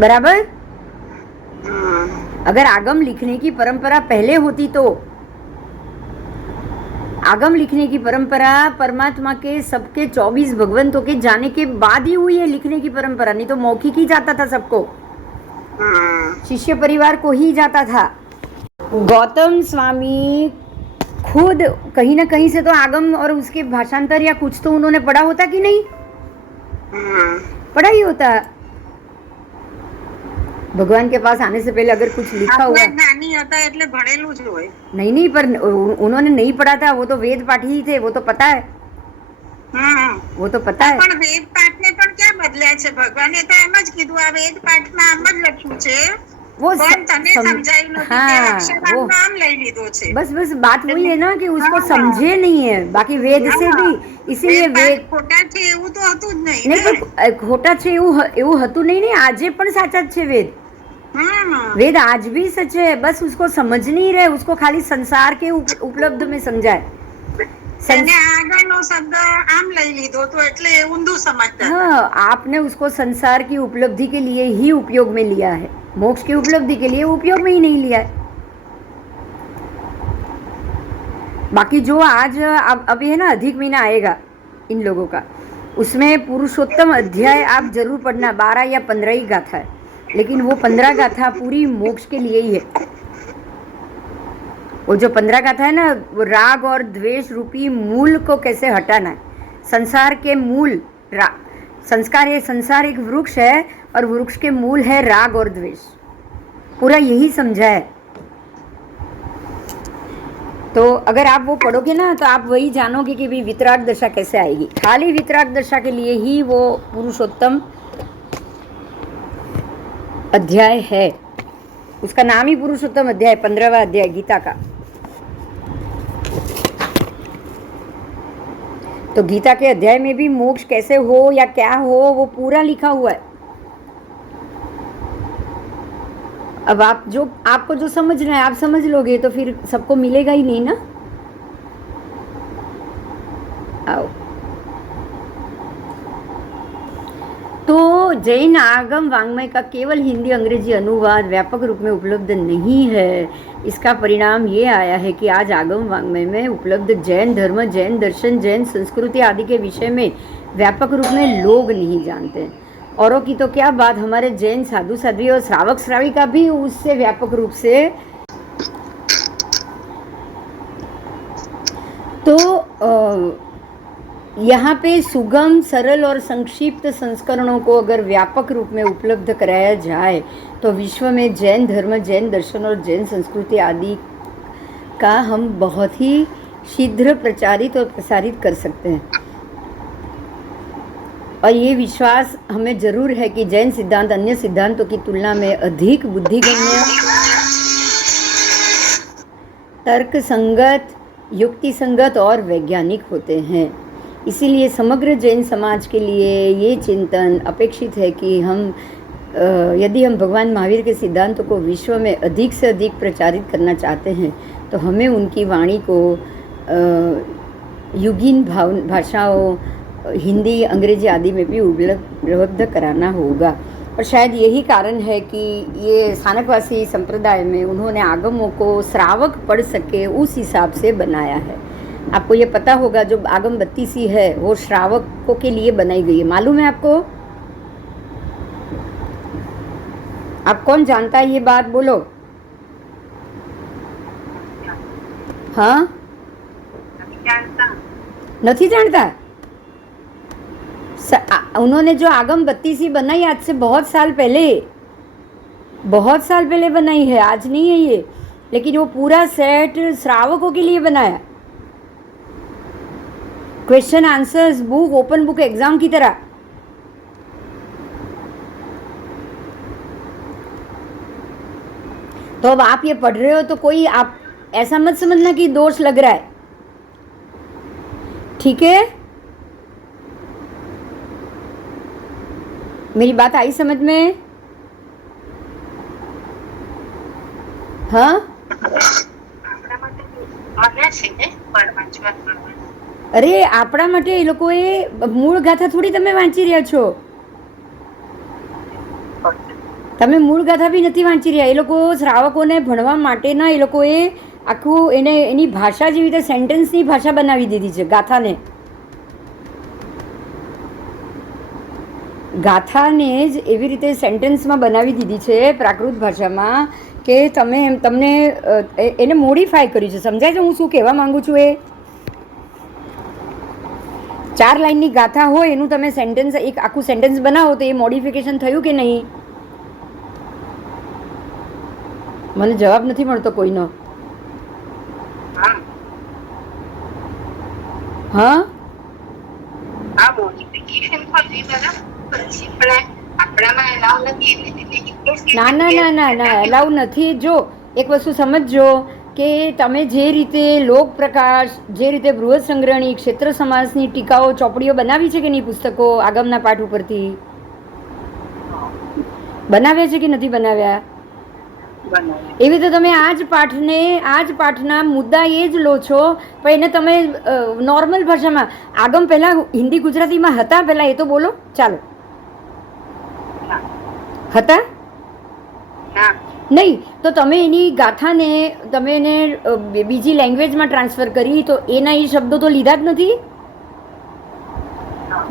बराबर, अगर आगम लिखने की परंपरा पहले होती तो, आगम लिखने की परंपरा परमात्मा के सबके 24 भगवंतों के जाने के बाद ही हुई है लिखने की परंपरा, नहीं तो मौखिक ही जाता था सबको, शिष्य परिवार को ही जाता था। गौतम स्वामी खुद कहीं ना कहीं से तो आगम और उसके भाषांतर या कुछ तो उन्होंने पढ़ा होता कि नहीं, पढ़ा ही होता। भगवान के पास आने से पहले अगर कुछ लिखा हुआ ज्ञानी होता એટલે ભણેલું જ હોય। नहीं, पर उन्होंने नहीं पढ़ा था, वो तो वेद पाठी ही थे, वो तो पता है, वो तो पता है। પણ વેદ પાઠને પણ ક્યાં બદલ્યા છે? ભગવાને તો એમ જ કીધું, આ વેદ પાઠમાં આમ જ લખ્યું છે, वो પણ તને સમજાયું નથી, તે અક્ષરધામ નામ લઈ લીધો છે। बस बात वही है ना कि उसको समझे नहीं है, बाकी वेद से भी, इसीलिए वेद ખોટા છે એવું તો હતું જ નહીં नहीं, पर खोटा છે એવું હતું नहीं, આજે પણ સાચા જ છે વેદ। वेद आज भी सच है, बस उसको समझ नहीं रहे, उसको खाली संसार के उपलब्ध में समझाए। हाँ, आपने उसको संसार की उपलब्धि के लिए ही उपयोग में लिया है, मोक्ष की उपलब्धि के लिए उपयोग में ही नहीं लिया है। बाकी जो आज अब है ना, अधिक महीना आएगा इन लोगों का, उसमें पुरुषोत्तम अध्याय आप जरूर पढ़ना। 12 या 15 ही गाथा है, लेकिन वो 15 गाथा पूरी मोक्ष के लिए ही है। वो जो 15 गाथा है ना, वो राग और द्वेष रूपी मूल को कैसे हटाना है, संसार के मूल संस्कार है। संसार एक वृक्ष है और वृक्ष के मूल है राग और द्वेष, पूरा यही समझा है। तो अगर आप वो पढ़ोगे ना, तो आप वही जानोगे कि भी वितराग दशा कैसे आएगी। खाली वितराग दशा के लिए ही वो पुरुषोत्तम अध्याय है, उसका नाम ही पुरुषोत्तम अध्याय, 15वां अध्याय गीता का। तो गीता के अध्याय में भी मोक्ष कैसे हो या क्या हो वो पूरा लिखा हुआ है। अब आपको जो समझना है आप समझ लोगे, तो फिर सबको मिलेगा ही नहीं ना। आओ, तो जैन आगम वांग्मय का केवल हिंदी अंग्रेजी अनुवाद व्यापक रूप में उपलब्ध नहीं है। इसका परिणाम ये आया है कि आज आगम वांग्मय में उपलब्ध जैन धर्म, जैन दर्शन, जैन संस्कृति आदि के विषय में व्यापक रूप में लोग नहीं जानते। औरों की तो क्या बात, हमारे जैन साधु साध्वी और श्रावक श्राविका भी उससे व्यापक रूप से। तो यहाँ पे सुगम, सरल और संक्षिप्त संस्करणों को अगर व्यापक रूप में उपलब्ध कराया जाए, तो विश्व में जैन धर्म, जैन दर्शन और जैन संस्कृति आदि का हम बहुत ही शीघ्र प्रचारित और प्रसारित कर सकते हैं। और ये विश्वास हमें जरूर है कि जैन सिद्धांत अन्य सिद्धांतों की तुलना में अधिक बुद्धिगम्य, तर्क संगत, युक्ति संगत और वैज्ञानिक होते हैं। इसीलिए समग्र जैन समाज के लिए ये चिंतन अपेक्षित है कि हम यदि हम भगवान महावीर के सिद्धांतों को विश्व में अधिक से अधिक प्रचारित करना चाहते हैं तो हमें उनकी वाणी को युगीन भाषाओं, हिंदी, अंग्रेजी आदि में भी उपलब्ध कराना होगा। और शायद यही कारण है कि ये स्थानकवासी संप्रदाय में उन्होंने आगमों को श्रावक पढ़ सके उस हिसाब से बनाया है। आपको ये पता होगा जो आगम 32 है वो श्रावकों के लिए बनाई गई है, मालूम है आपको? आप कौन जानता है ये बात, बोलो। हाँ, नहीं जानता। उन्होंने जो आगम 32 बनाई आज से बहुत साल पहले बनाई है, आज नहीं है ये, लेकिन वो पूरा सेट श्रावकों के लिए बनाया। Question answers book, open book exam की तरह। तो अब आप ये पढ़ रहे हो तो कोई आप ऐसा मत समझना कि दोष लग रहा है, ठीक है? मेरी बात आई समझ में? हाँ, અરે આપણા માટે એ લોકોએ મૂળ ગાથા થોડી તમે વાંચી રહ્યા છો, તમે મૂળ ગાથા બી નથી વાંચી રહ્યા. એ લોકો શ્રાવકોને ભણવા માટેના એ લોકોએ આખું એની ભાષા જેવી રીતે સેન્ટેન્સની ભાષા બનાવી દીધી છે. ગાથાને જ એવી રીતે સેન્ટેન્સમાં બનાવી દીધી છે પ્રાકૃત ભાષામાં કે તમને એને મોડિફાય કર્યું છે. સમજાય છે હું શું કહેવા માંગુ છું? એ 4 લાઈનની ગાથા હોય એનું તમે સેન્ટેન્સ, એક આખું સેન્ટેન્સ બનાવો તો એ મોડિફિકેશન થયું કે નહીં? મને જવાબ નથી મળતો કોઈનો. હા, ના એલાઉ નથી. જો એક વસ્તુ સમજજો કે તમે જે રીતે લોક પ્રકાશ, જે રીતે બૃહદ સંગ્રહણી, ક્ષેત્ર સમાસની ટીકાઓ, ચોપડીઓ બનાવી છે કે નહીં, પુસ્તકો આગમના પાઠ ઉપરથી બનાવ્યા છે કે નથી બનાવ્યા? એવી રીતે તમે આ જ પાઠના મુદ્દા એ જ લો છો, પણ એને તમે નોર્મલ ભાષામાં, આગમ પહેલા હિન્દી ગુજરાતીમાં હતા પહેલા એ તો બોલો. ચાલો, હતા નહીં તો તમે એની ગાથાને તમે એને બીજી લેંગ્વેજમાં ટ્રાન્સફર કરી તો એના એ શબ્દો તો લીધા જ નથી.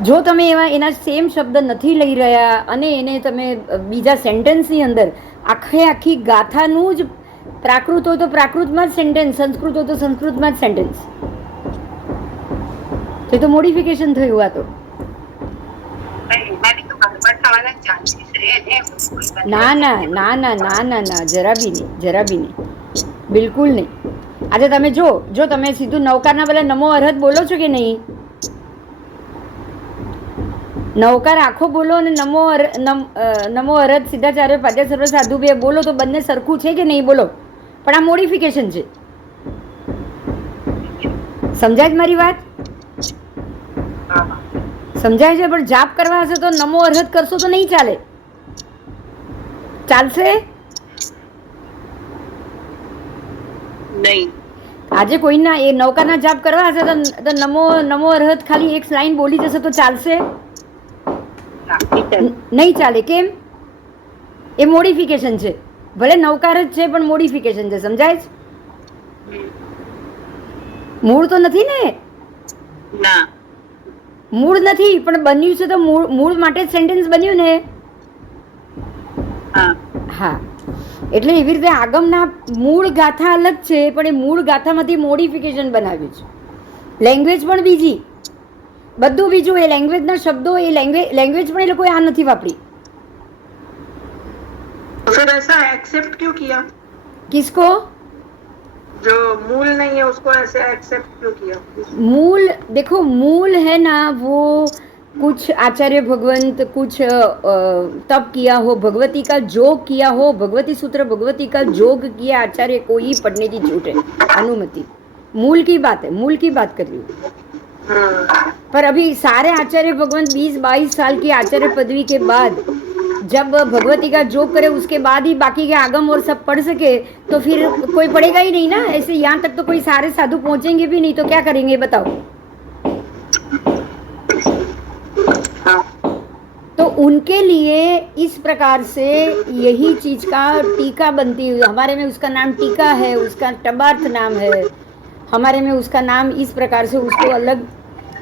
જો તમે એના સેમ શબ્દ નથી લઈ રહ્યા અને એને તમે બીજા સેન્ટેન્સની અંદર આખી ગાથાનું જ પ્રાકૃત હોય તો પ્રાકૃતમાં જ સેન્ટેન્સ, સંસ્કૃત હોય તો સંસ્કૃતમાં જ સેન્ટેન્સ, તો એ તો મોડિફિકેશન થયું. આ તો ના, જરા બી નહીં, બિલકુલ નહીં. આજે તમે જો તમે સીધું નવકારના પહેલા નમો અરહત બોલો છો કે નહીં? નવકાર આખો બોલો અને નમો અરહત સિદ્ધાચાર્ય પાદ્ય સર્વ સાધુ બે બોલો તો બંને સરખું છે કે નહીં? બોલો. પણ આ મોડિફિકેશન છે. સમજાય મારી વાત? સમજાય છે? પણ જાપ કરવા હશે તો નમો અરહત કરશો તો નહીં ચાલે. ચાલશે નહીં. આજે કોઈના એ નૌકાના જાપ કરવા હશે તો નમો અરહત ખાલી એક લાઈન બોલી જશે તો ચાલશે? નહીં ચાલે. કેમ? એ મોડિફિકેશન છે. ભલે નૌકાર જ છે પણ મોડિફિકેશન છે. સમજાય છે? મૂળ તો નથી ને? ના, મૂળ નથી પણ બન્યું છે તો મૂળ માટે જ સેન્ટેન્સ બન્યું ને? હા, એટલે એવી રીતે આગમના મૂળ ગાથા અલગ છે પણ એ મૂળ ગાથામાંથી મોડિફિકેશન બનાવ્યું છે. લેંગ્વેજ પણ બીજી, બધું બીજું. એ લેંગ્વેજના શબ્દો, એ લેંગ્વેજ પણ એ લોકોએ આ નથી વાપરી. फिर ऐसा एक्सेप्ट क्यों किया? किसको? जो मूल नहीं है उसको ऐसे एक्सेप्ट क्यों किया? मूल देखो, मूल है ना वो कुछ आचार्य भगवंत कुछ तप किया हो, भगवती का जोग किया हो, भगवती सूत्र भगवती का जोग किया आचार्य को ही पढ़ने की छूट है, अनुमति। मूल की बात है, मूल की बात कर रही हूँ। पर अभी सारे आचार्य भगवंत 20-22 साल की आचार्य पदवी के बाद जब भगवती का जोग करे उसके बाद ही बाकी के आगम और सब पढ़ सके, तो फिर कोई पढ़ेगा ही नहीं ना। ऐसे यहाँ तक तो कोई सारे साधु पहुंचेंगे भी नहीं, तो क्या करेंगे बताओ। तो उनके लिए इस प्रकार से यही चीज का टीका बनती हुई, हमारे में उसका नाम टीका है, उसका टबार्थ नाम है, हमारे में उसका नाम इस प्रकार से उसको अलग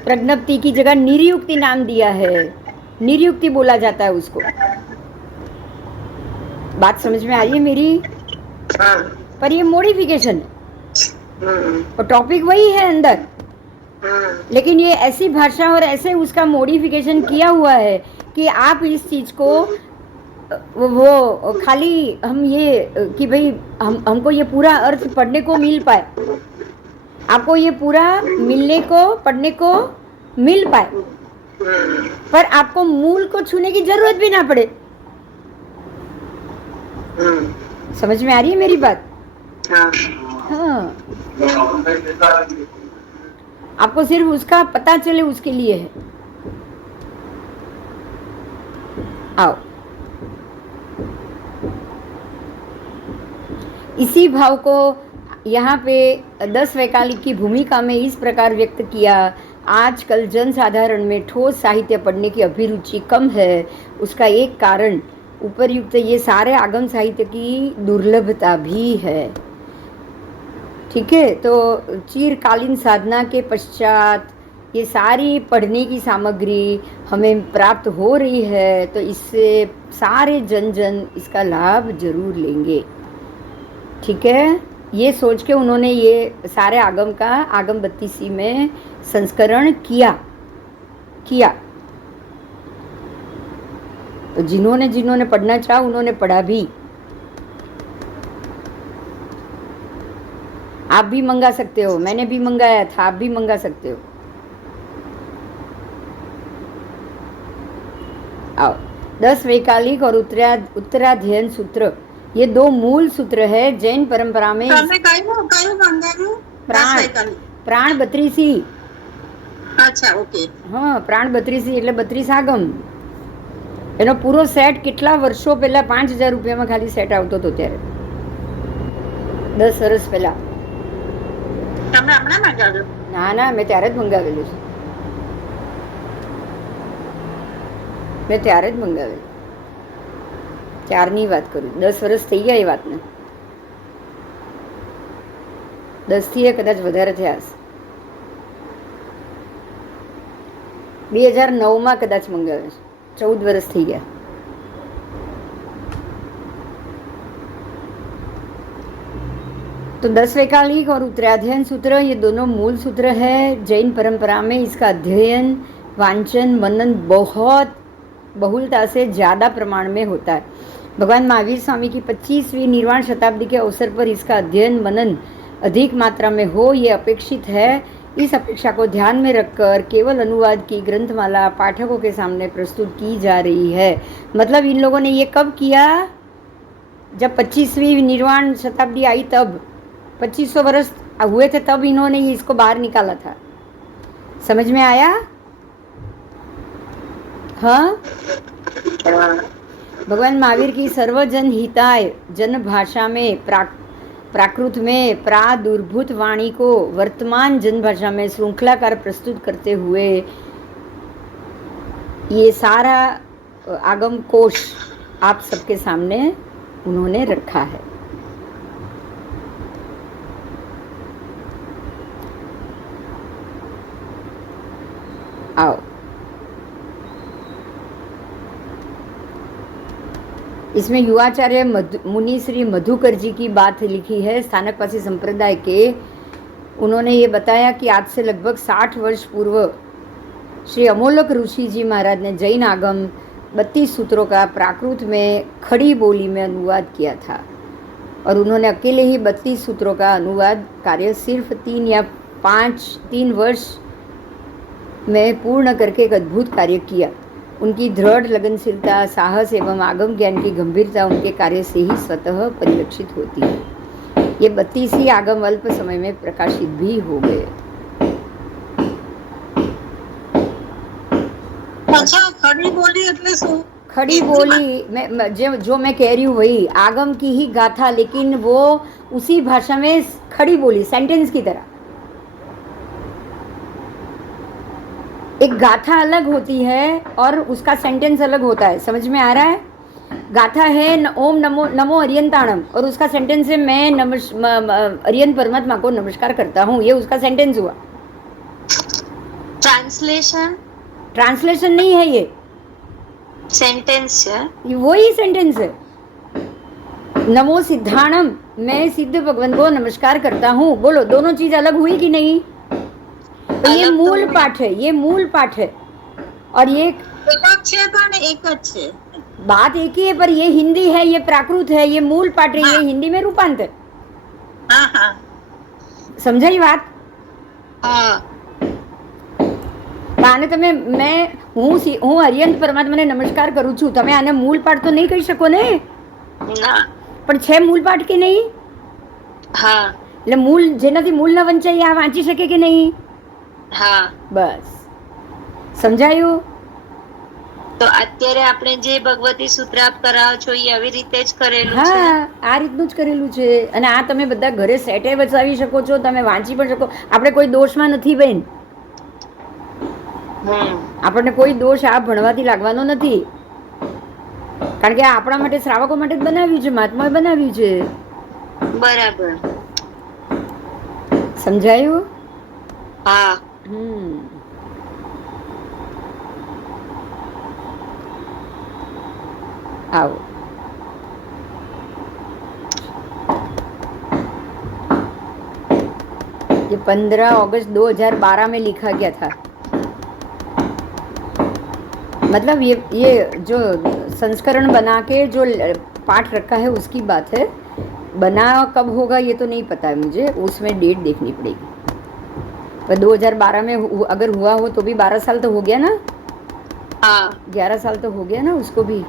प्रज्ञप्ति की जगह निर्युक्ति नाम दिया है, निर्युक्ति बोला जाता है उसको। बात समझ में आ रही है मेरी? पर ये मॉडिफिकेशन है और टॉपिक वही है अंदर, लेकिन ये ऐसी भाषा और ऐसे उसका मॉडिफिकेशन किया हुआ है कि आप इस चीज को वो खाली हम ये कि भाई हमको ये पूरा अर्थ पढ़ने को मिल पाए, आपको ये पूरा मिलने को पढ़ने को मिल पाए, पर आपको मूल को छूने की जरूरत भी ना पड़े। समझ में आ रही है मेरी बात? हाँ, आपको सिर्फ उसका पता चले उसके लिए है। आओ, इसी भाव को यहाँ पे 10 वैकालिक की भूमिका में इस प्रकार व्यक्त किया। आजकल जनसाधारण में ठोस साहित्य पढ़ने की अभिरुचि कम है। उसका एक कारण उपरयुक्त ये सारे आगम साहित्य की दुर्लभता भी है। ठीक है, तो चिरकालीन साधना के पश्चात ये सारी पढ़ने की सामग्री हमें प्राप्त हो रही है, तो इससे सारे जन इसका लाभ जरूर लेंगे। ठीक है, ये सोच के उन्होंने ये सारे आगम का आगम 32 में संस्करण किया। तो जिन्होंने पढ़ना चाहा उन्होंने पढ़ा भी। आप भी मंगा सकते हो, मैंने भी मंगाया था, आप भी मंगा सकते हो। आओ, 10 वैकालिक और उत्तराध्ययन सूत्र, ये 2 मूल सूत्र है जैन परंपरा में। प्राण 32। अच्छा, ओके। हाँ, प्राण 32 એટલે 32 આગમ। એનો પૂરો સેટ કેટલા વર્ષો પહેલા 5000 રૂપિયામાં ખાલી સેટ આવતો હતો ત્યારે, 10 વર્ષ પહેલા। ના, મેં ત્યારે જ મંગાવેલું છે, મેં ત્યારે જ મંગાવેલું। ત્યારની વાત કરું, 10 વર્ષ થઈ ગયા એ વાતને, 10 થી કદાચ વધારે થયા હશે। 2009 કદાચ મંગાવ્યો છે, 14 વર્ષ થઈ ગયા। तो 10 वैकालिक और उत्तराध्ययन सूत्र, ये दोनों मूल सूत्र है जैन परंपरा में। इसका अध्ययन, वांचन, मनन बहुत बहुलता से ज़्यादा प्रमाण में होता है। भगवान महावीर स्वामी की 25वीं निर्वाण शताब्दी के अवसर पर इसका अध्ययन मनन अधिक मात्रा में हो, ये अपेक्षित है। इस अपेक्षा को ध्यान में रखकर केवल अनुवाद की ग्रंथमाला पाठकों के सामने प्रस्तुत की जा रही है। मतलब इन लोगों ने ये कब किया? जब 25वीं निर्वाण शताब्दी आई, तब 2500 वर्ष हुए थे, तब इन्होंने ये इसको बाहर निकाला था। समझ में आया? हाँ, भगवान महावीर की सर्वजन हिताय जन भाषा में प्राकृत में प्रादुर्भूत वाणी को वर्तमान जन भाषा में श्रृंखलाकार प्रस्तुत करते हुए ये सारा आगम कोश आप सबके सामने उन्होंने रखा है। आओ, इसमें युवाचार्य मुनि श्री मधुकर जी की बात लिखी है, स्थानकवासी संप्रदाय के। उन्होंने ये बताया कि आज से लगभग 60 वर्ष पूर्व श्री अमोलक ऋषि जी महाराज ने जैन आगम 32 सूत्रों का प्राकृत में खड़ी बोली में अनुवाद किया था और उन्होंने अकेले ही 32 सूत्रों का अनुवाद कार्य सिर्फ 3 वर्ष में पूर्ण करके एक अद्भुत कार्य किया। उनकी दृढ़ लगनशीलता, साहस एवं आगम ज्ञान की गंभीरता उनके कार्य से ही स्वतः परिलक्षित होती है। ये 32 ही आगम अल्प समय में प्रकाशित भी हो गए। अच्छा, खड़ी बोली એટલે શું? खड़ी बोली जो मैं कह रही हूँ वही आगम की ही गाथा, लेकिन वो उसी भाषा में खड़ी बोली, सेंटेंस की तरह। एक गाथा अलग होती है और उसका सेंटेंस अलग होता है, समझ में आ रहा है? गाथा है ओम नमो नमो अरियंताणम और उसका सेंटेंस है मैं अरियंत परमात्मा को नमस्कार करता हूँ, ये उसका सेंटेंस हुआ। ट्रांसलेशन नहीं है, ये सेंटेंस है, वही सेंटेंस है। नमो सिद्धाणम, मैं सिद्ध भगवान को नमस्कार करता हूँ। बोलो, दोनों चीज अलग हुई कि नहीं? तो ये मूल पाठ है, ये मूल पाठ है। और ये बात एक ही है, पर ये हिंदी है, ये प्राकृत है, ये मूल पाठ है, ये हिंदी में रूपांतर। समझाई बात? આને તમે હું અરિયંત પરમાત્માને નમસ્કાર કરું છું, તમે આને મૂળ પાઠ તો નહીં કહી શકો ને? ના. પણ છે મૂળ પાઠ કે નહીં? હા. એટલે મૂળ જેનાથી મૂળ ન વંચાય આ વાંચી શકે કે નહીં? હા. બસ સમજાયું? તો અત્યારે આપણે જે ભગવતી સૂત્ર આપ કરાવો છો એ આવી રીતે જ કરેલું છે? હા, આ રીતનું જ કરેલું છે। અને આ તમે બધા ઘરે સેટે બચાવી શકો છો, તમે વાંચી પણ શકો। આપણે કોઈ દોષમાં નથી બેન, આપણને કોઈ દોષ આ ભણવાથી લાગવાનો નથી, કારણ કે આપણા માટે શ્રાવકો માટે જ બનાવ્યું છે, મહાત્માએ બનાવ્યું છે। બરાબર, સમજાયું? હા। आओ, ये 15 अगस्त 2012 में लिखा गया था। मतलब ये जो संस्करण बना के जो पाठ रखा है उसकी बात है। बना कब होगा ये तो नहीं पता है मुझे, उसमें डेट देखनी पड़ेगी। पर 2012 में अगर हुआ हो तो भी 12 साल तो हो गया ना? हाँ, 11 साल तो हो गया ना उसको भी।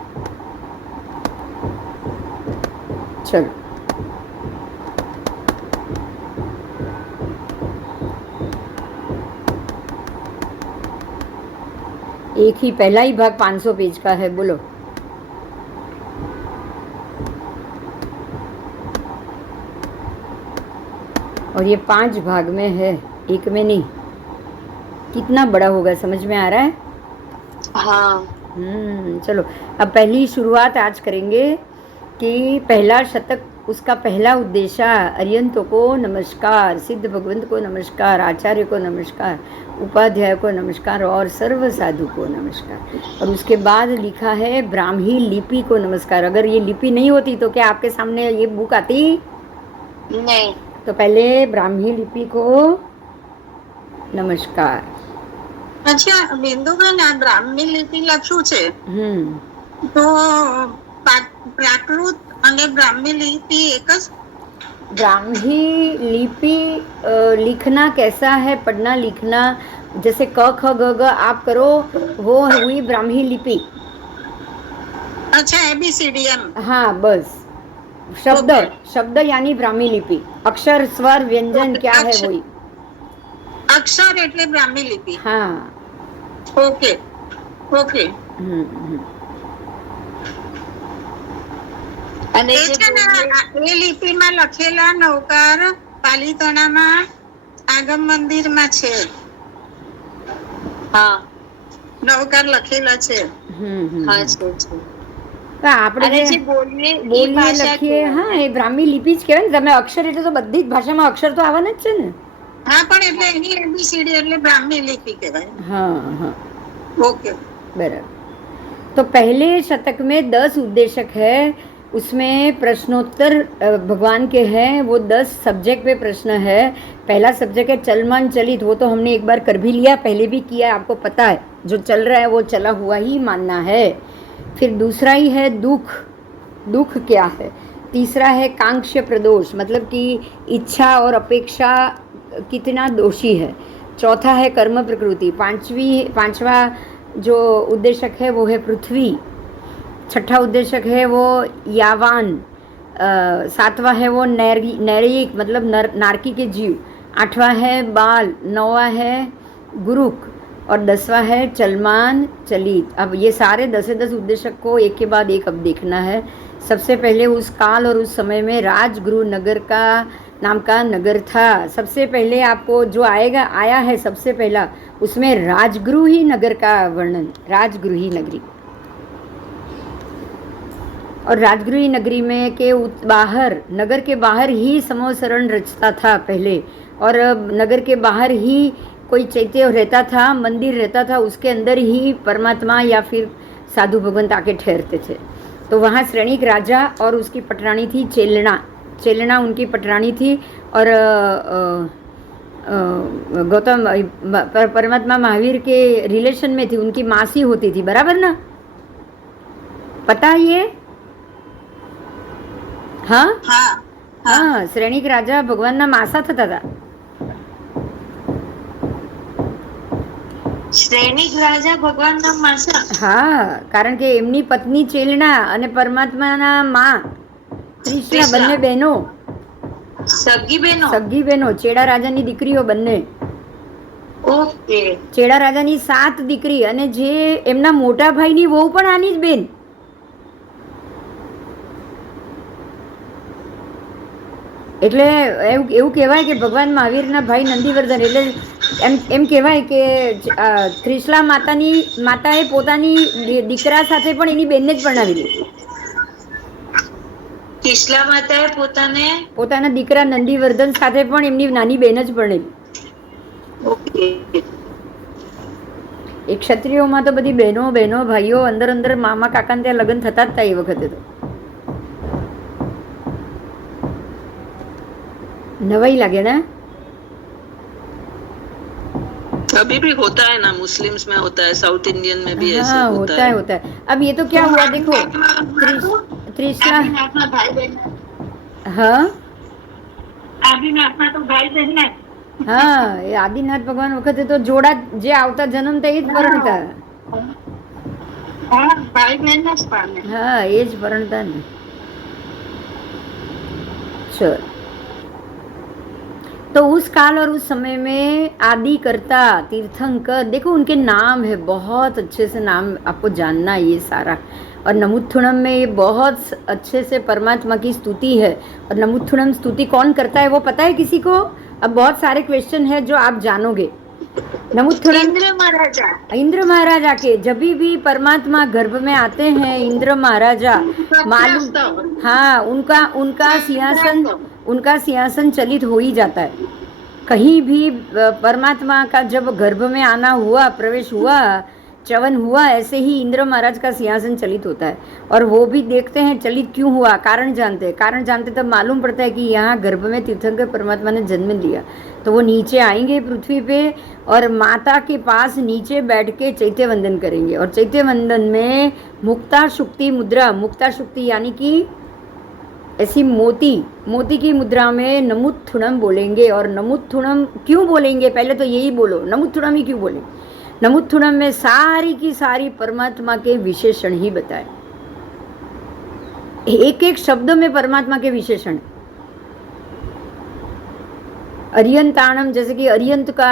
चलो, एक ही पहला ही भाग 500 पेज का है। बोलो, और ये 5 भाग में है, एक में नहीं। कितना बड़ा होगा, समझ में आ रहा है? हाँ। चलो, अब पहली शुरुआत आज करेंगे कि पहला शतक, उसका पहला उद्देश्य, अरियंतों को नमस्कार, सिद्ध भगवंत को नमस्कार, आचार्य को नमस्कार, उपाध्याय को नमस्कार और सर्व साधु को नमस्कार। और उसके बाद लिखा है ब्राह्मी लिपि को नमस्कार। अगर ये लिपि नहीं होती तो क्या आपके सामने ये बुक आती? नहीं। तो पहले ब्राह्मी लिपि को नमस्कार। अच्छा बिंदुबेन, આ બ્રાહ્મી લિપિ લખ્યું છે તો પ્રાકૃત અને બ્રાહ્મી લિપિ એક જ? ब्राह्मी लिपि लिखना कैसा है, पढ़ना लिखना, जैसे क ख ग ग आप करो, वो हुई ब्राह्मी लिपि। अच्छा, ABCDM। हाँ, बस शब्द शब्द यानी ब्राह्मी लिपि। अक्षर स्वर व्यंजन क्या है वही अक्षर એટલે બ્રાહ્મી લિપિ। हाँ, ओके ओके। અને એ છે ને, એ લિપિમાં લખેલા નૌકાર પાલીતાણામાં આગમ મંદિરમાં છે। હા, નૌકાર લખેલા છે। હા છે, છે। આપણે જે બોલીએ લખીએ, હા, એ બ્રાહ્મી લિપિ જ કહેવાય ને। તમે અક્ષર એટલે તો બધી જ ભાષામાં અક્ષર તો આવવાના જ છે ને। હા, પણ એટલે એની ABCD એટલે બ્રાહ્મી લિપિ કહેવાય। हाँ हाँ, ओके, बराबर। तो पहले शतक में 10 उद्देशक है, उसमें प्रश्नोत्तर भगवान के हैं। वो 10 सब्जेक्ट पे प्रश्न है। पहला सब्जेक्ट है चलमान चलित, वो तो हमने एक बार कर भी लिया, पहले भी किया, आपको पता है। जो चल रहा है वो चला हुआ ही मानना है। फिर दूसरा ही है दुख, दुख क्या है। तीसरा है कांक्ष्य प्रदोष, मतलब कि इच्छा और अपेक्षा कितना दोषी है। चौथा है कर्म प्रकृति। पांचवा जो उद्देशक है वो है पृथ्वी। छठा उद्देशक है वो यावान। सातवां है वो नैरिक मतलब नारकी के जीव। आठवां है बाल। नौवां है गुरुक और 10वां है चलमान चलित। अब ये सारे 10 उद्देशक को एक के बाद एक अब देखना है। सबसे पहले उस काल और उस समय में राजगृह नगर का नाम का नगर था। सबसे पहले आपको जो आया है सबसे पहला, उसमें राजगृही नगर का वर्णन, राजगृही नगरी। और राजगृही नगरी में के बाहर, नगर के बाहर ही समोसरण रचता था पहले, और नगर के बाहर ही कोई चैत्य रहता था, मंदिर रहता था, उसके अंदर ही परमात्मा या फिर साधु भगवंत आके ठहरते थे। तो वहाँ श्रेणिक राजा और उसकी पटरानी थी चेलना उनकी पटरानी थी। और गौतम परमात्मा महावीर के रिलेशन में थी, उनकी मासी होती थी, बराबर ना? पता है ये? हाँ हाँ हाँ, श्रेणिक राजा ભગવાનના માસા થતા હતા। શ્રેણિક રાજા ભગવાનના માસા? હા, કારણ કે એમની પત્ની ચેલના અને પરમાત્માના માં ત્રિશલા બંને બહેનો, સગી બહેનો, ચેડા રાજાની દીકરીઓ બંને। ઓકે। ચેડા રાજાની 7 દીકરી અને જે એમના મોટા ભાઈની વહુ પણ આની જ બેન। એટલે એવું કહેવાય કે ભગવાન મહાવીરના ભાઈ નંદીવર્ધન, એટલે એમ કહેવાય કે ત્રિશલા માતાએ પોતાની દીકરા સાથે પણ એની બેનને જ પરણાવેલી। ત્રિશલા માતાએ પોતાના દીકરા નંદીવર્ધન સાથે પણ એમની નાની બેન જ પરણેલી। ઓકે। એ ક્ષત્રિયોમાં તો બધી બહેનો ભાઈઓ અંદર મામા કાકાને ત્યાં લગ્ન થતા જ હતા એ વખતે તો। नवाई लगे ना? अभी भी होता है ना, मुस्लिम्स में होता है, साउथ इंडियन में भी ऐसे हाँ, होता है। अब ये तो क्या हुआ देखो, त्रिशला, हाँ हाँ, ये आदिनाथ भगवान वखते तो जोड़ा जे आवता जन्म ते ज परણતા। हाँ, ये ज परણતા ने। चल, तो उस काल और उस समय में आदि करता तीर्थंकर, देखो उनके नाम है, बहुत अच्छे से नाम आपको जानना है ये सारा। और नमुत्थुणम में ये बहुत अच्छे से परमात्मा की स्तुति है। और नमुत्थुणम स्तुति कौन करता है वो पता है किसी को? अब बहुत सारे क्वेश्चन है जो आप जानोगे। नमुत्थुणम इंद्र महाराजा के, जब भी परमात्मा गर्भ में आते हैं इंद्र महाराजा, मालूम, हाँ, उनका सिंहासन चलित हो ही जाता है। कहीं भी परमात्मा का जब गर्भ में आना हुआ, प्रवेश हुआ, चवन हुआ, ऐसे ही इंद्र महाराज का सिंहासन चलित होता है। और वो भी देखते हैं चलित क्यों हुआ, कारण जानते तब मालूम पड़ता है कि यहाँ गर्भ में तीर्थंकर परमात्मा ने जन्म लिया। तो वो नीचे आएंगे पृथ्वी पे और माता के पास नीचे बैठ के चैत्य वंदन करेंगे। और चैत्य वंदन में मुक्ता शुक्ति मुद्रा, मुक्ता शुक्ति यानी कि ऐसी मोती की मुद्रा में नमुत्थुणम बोलेंगे। और नमुत्थुणम क्यों बोलेंगे, पहले तो यही बोलो, नमुत्थुणम ही क्यों बोलेंगे? नमुत्थुणम में सारी की सारी परमात्मा के विशेषण ही बताए, एक शब्द में परमात्मा के विशेषण। अरियंताणम, जैसे कि अरियंत का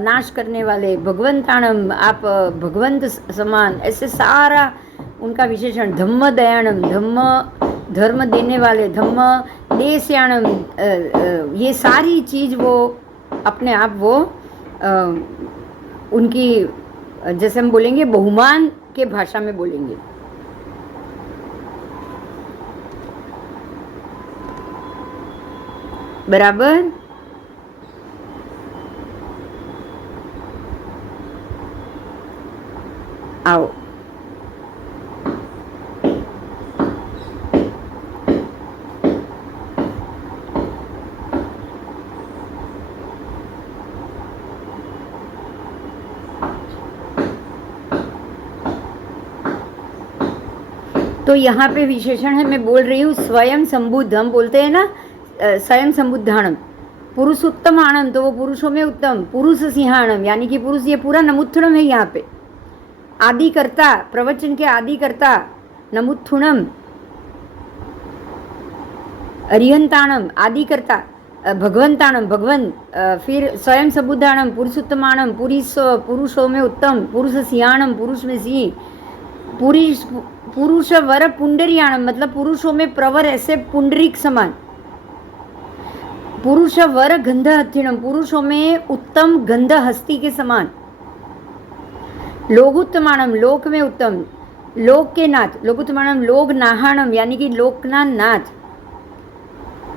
नाश करने वाले, भगवंताणम, आप भगवंत समान, ऐसे सारा उनका विशेषण। धम्म दयाणम, धर्म देने वाले, धम्म देस्याणम, ये सारी चीज वो अपने आप वो उनकी, जैसे हम बोलेंगे बहुमान के भाषा में बोलेंगे। बराबर? आओ, तो यहाँ पे विशेषण है, मैं बोल रही हूँ स्वयं संबुद्ध, हम बोलते हैं ना स्वयं संबुद्धाणम, पुरुषोत्तमाणम, तो वो पुरुषों में उत्तम, पुरुष सिंहाणम यानी कि पुरुष, ये पूरा नमुत्थुणम है यहाँ पे, आदि करता, प्रवचन के आदि करता, नमुत्थुणम, अरिहंताणम आदि करता, भगवंताणम भगवन, फिर स्वयं संबुद्धाणम पुरुषोत्तमाणम, पुरुषों में उत्तम, पुरुष सिंहाणम पुरुष में सिंह, पुरुष वर पुंडरियाणम मतलब पुरुषों में प्रवर ऐसे पुंडरीक समान, पुरुष वर गंध हस्तिणम पुरुषों में उत्तम गंध हस्ती के समान, लोकोत्तमाणम लोक में उत्तम, लोक के नाथ, लोकोत्तमाणम लोक नाहाणम यानी कि लोकना नाथ,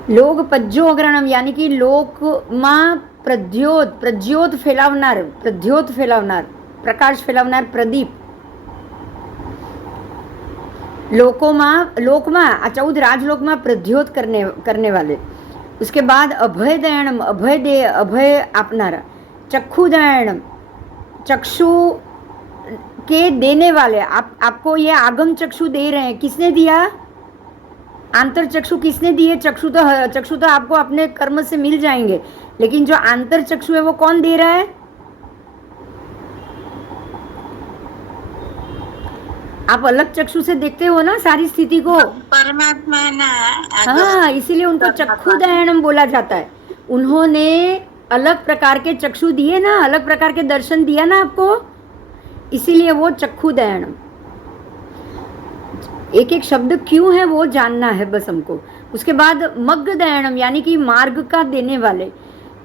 लोक पज्जो अग्रणम यानी कि लोक માં પ્રજ્યોત ફેલાવનાર પ્રકાશ ફેલાવનાર પ્રદીપ, लोक में आ 14 राजलोक में प्रद्योत करने वाले। उसके बाद अभय दयाणम अभय आपनारा, चक्षु दयाणम चक्षु के देने वाले, आपको ये आगम चक्षु दे रहे हैं, किसने दिया? आंतर चक्षु किसने दिए? चक्षु तो आपको अपने कर्म से मिल जाएंगे, लेकिन जो आंतर चक्षु है वो कौन दे रहा है? आप अलग चक्षु से देखते हो ना सारी स्थिति को, परमात्मा ना। हाँ, इसीलिए उनको चक्षु दयाणम बोला जाता है। उन्होंने अलग प्रकार के चक्षु दिए ना, अलग प्रकार के दर्शन दिया ना आपको, इसीलिए वो चक्षु दयाणम। एक एक शब्द क्यों है वो जानना है बस हमको। उसके बाद मग्ग दयाणम यानी कि मार्ग का देने वाले,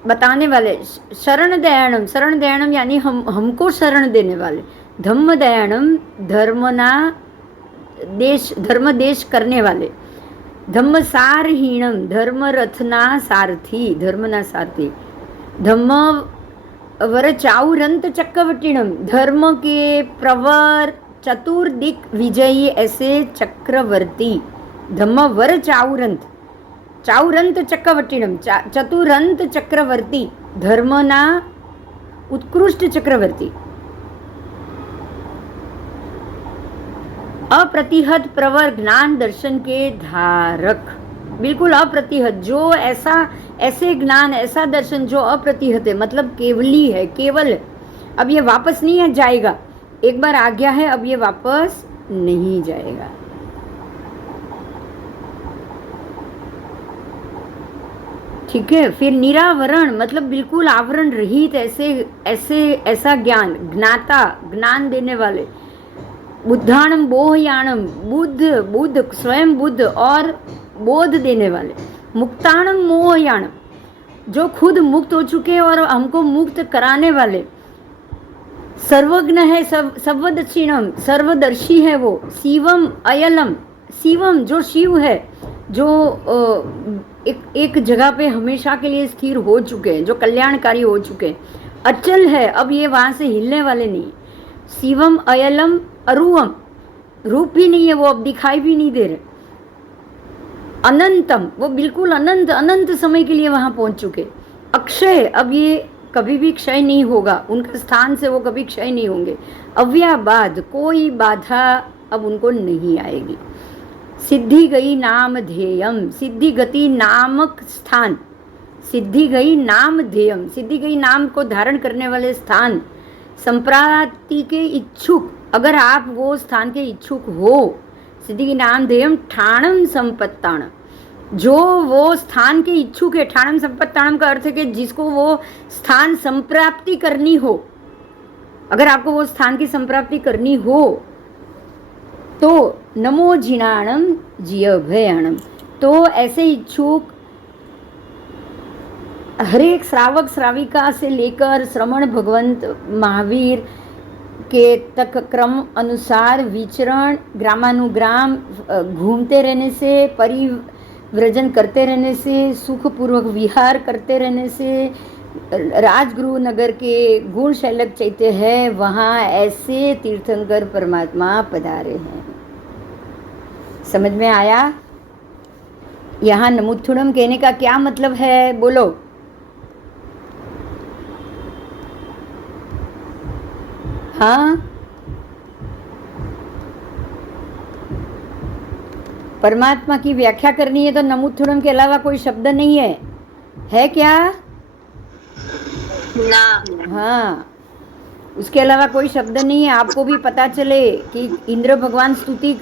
बताने वाले, शरण दयाणम यानी हमको शरण देने वाले, धम्म दयाणम धर्म देश करने वाले, धम्म सारहीणम धर्म रथना सारथी, धर्मना सारथी, धम्म वर चाउरंत चक्रवर्तीणम धर्म के प्रवर चतुर्दिक विजयी ऐसे चक्रवर्ती, धम्म वर चाउरंत चक्रवर्तीणम चतुरंत चक्रवर्ती, धर्मना उत्कृष्ट चक्रवर्ती, अप्रतिहत प्रवर ज्ञान दर्शन के धारक, बिल्कुल अप्रतिहत, जो ऐसे ज्ञान ऐसा दर्शन जो अप्रतिहत है, मतलब केवली है, केवल है। अब ये वापस नहीं जाएगा, एक बार आ गया है अब ये वापस नहीं जाएगा। ठीक है। फिर निरावरण मतलब बिल्कुल आवरण रहित, ऐसा ज्ञान, ज्ञाता ज्ञान देने वाले, बुद्धाणम बोहयाणम बुद्ध स्वयं बुद्ध और बोध देने वाले, मुक्ताणम मोहयाणम जो खुद मुक्त हो चुके और हमको मुक्त कराने वाले, सर्वज्ञ है, सर्वदर्शिणम सर्वदर्शी है वो, शिवम अयलम शिवम जो शिव है, जो एक जगह पे हमेशा के लिए स्थिर हो चुके हैं, जो कल्याणकारी हो चुके हैं, अचल है, अब ये वहाँ से हिलने वाले नहीं। शिवम अयलम अरुवम रूप भी नहीं है वो, अब दिखाई भी नहीं दे रहे। अनंतम वो बिल्कुल अनंत समय के लिए वहाँ पहुँच चुके। अक्षय अब ये कभी भी क्षय नहीं होगा, उनके स्थान से वो कभी क्षय नहीं होंगे। अव्याबाद कोई बाधा अब उनको नहीं आएगी। सिद्धि गई नाम ध्येयम सिद्धि गति नामक स्थान, सिद्धि गई नाम ध्येयम सिद्धि गई नाम को धारण करने वाले स्थान, संप्राप्ति के इच्छुक, अगर आप वो स्थान के इच्छुक हो, सिद्धि नाम ध्येयम ठाणम संपत्ताण, जो वो स्थान के इच्छुक है, ठाणम संपत्ताणम का अर्थ है कि जिसको वो स्थान संप्राप्ति करनी हो, अगर आपको वो स्थान की संप्राप्ति करनी हो तो नमो जिनाणम जियभयाणम, तो ऐसे इच्छुक हर एक श्रावक श्राविका से लेकर श्रमण भगवंत महावीर के तक क्रम अनुसार विचरण, ग्रामानुग्राम घूमते रहने से, परिव्रजन करते रहने से, सुखपूर्वक विहार करते रहने से, राजगुरु नगर के गुण शैलक चैत्य है वहाँ ऐसे तीर्थंकर परमात्मा पधारे हैं। समझ में आया? यहाँ नमुत्थुणम कहने का क्या मतलब है, बोलो। हाँ, परमात्मा की व्याख्या करनी है तो नमूथुरम के अलावा कोई शब्द नहीं है क्या? ना। हाँ, उसके अलावा कोई शब्द नहीं है। आपको भी पता चले कि इंद्र भगवान स्तुति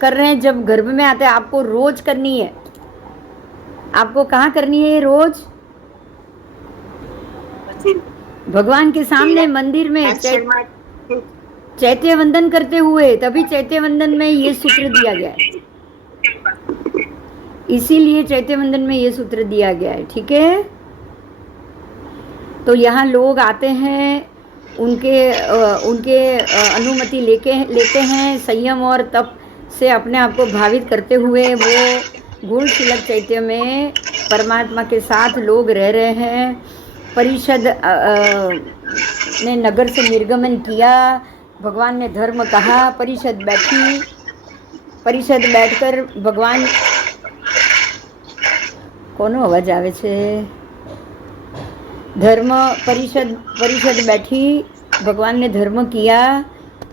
कर रहे हैं जब गर्भ में आते हैं, आपको रोज करनी है। आपको कहाँ करनी है ये रोज? भगवान के सामने मंदिर में चैत्य वंदन करते हुए, तभी चैत्य वंदन में ये सूत्र दिया गया है, इसीलिए चैत्य वंदन में ये सूत्र दिया गया है। ठीक है, तो यहाँ लोग आते हैं, उनके अनुमति लेते हैं, संयम और तप से अपने आप को भावित करते हुए वो गुणशीलक चैत्य में परमात्मा के साथ लोग रह रहे हैं। परिषद ने नगर से निर्गमन किया, भगवान ने धर्म कहा, परिषद बैठी, परिषद बैठकर भगवान कोनो अवाज आवे छे? धर्म परिषद बैठी, भगवान ने धर्म किया,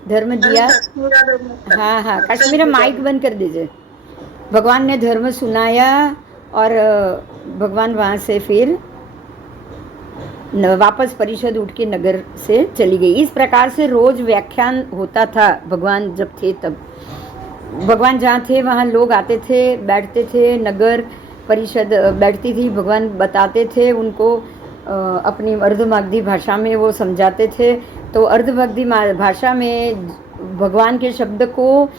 धर्म दिया। हाँ हाँ, कश्मीर माइक बंद कर दीजिए। भगवान ने धर्म सुनाया और भगवान वहाँ से फिर वापस परिषद उठ के नगर से चली गई। इस प्रकार से रोज व्याख्यान होता था। भगवान जब थे तब, भगवान जहाँ थे वहाँ लोग आते थे, बैठते थे, नगर परिषद बैठती थी, भगवान बताते थे उनको, अपनी अर्धमागधी भाषा में वो समझाते थे। तो अर्धमागधी भाषा में भगवान के शब्द को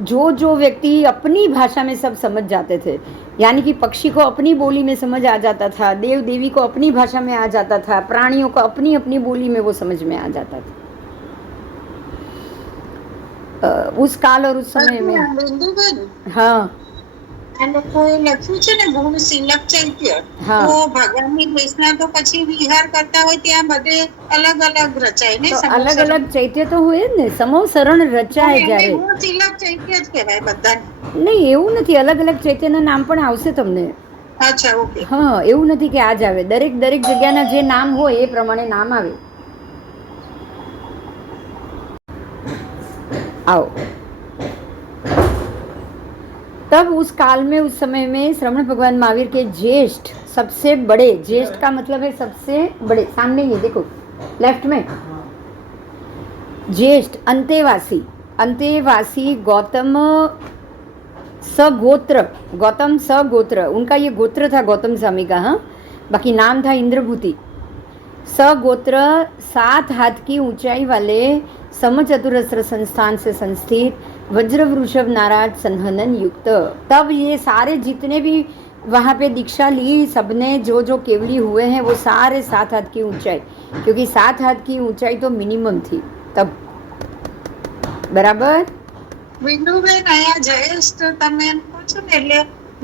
जो व्यक्ति अपनी भाषा में सब समझ जाते थे, यानी कि पक्षी को अपनी बोली में समझ आ जाता था, देव देवी को अपनी भाषा में आ जाता था, प्राणियों को अपनी अपनी बोली में वो समझ में आ जाता था। उस काल और उस समय में हाँ લખ્યું છે ને ગુણ શીલક ચૈત્ય, તો ભગવાનની દેશના તો પછી વિહાર કરતા હોય ત્યાં બધે અલગ અલગ રચાય ને, અલગ અલગ ચૈત્ય તો હોય જ ને, સમો શરણ રચાય જ્યારે ગુણ શીલક ચૈત્ય જ કહેવાય બધા. નહીં, એવું નથી, અલગ અલગ ચૈત્યના નામ પણ આવશે તમને. અચ્છા, ઓકે. હા, એવું નથી કે આ જ આવે, દરેક જગ્યાના જે નામ હોય એ પ્રમાણે નામ આવે. आओ, तब उस काल में, उस समय में श्रवण भगवान महावीर के ज्येष्ठ, सबसे बड़े, ज्येष्ठ का मतलब है सबसे बड़े, सामने ही देखो लेफ्ट में, ज्येष्ठ अंतेवासी गौतम सगोत्र, उनका ये गोत्र था गौतम स्वामी का। हाँ, बाकी नाम था इंद्रभूति। सगोत्र 7 हाथ की ऊंचाई वाले समचतुरस्र संस्थान से संस्थित वज्र वृषभ नाराज संहनन युक्त। तब ये सारे जितने भी वहाँ पे दीक्षा ली, सबने जो केवली हुए हैं वो सारे 7 हाथ की ऊंचाई, क्योंकि 7 हाथ की ऊंचाई तो मिनिमम थी तब। बराबर વિનુબેન, અહીંયા જ્યેષ્ઠ તમે એમ કહો છો ને, એટલે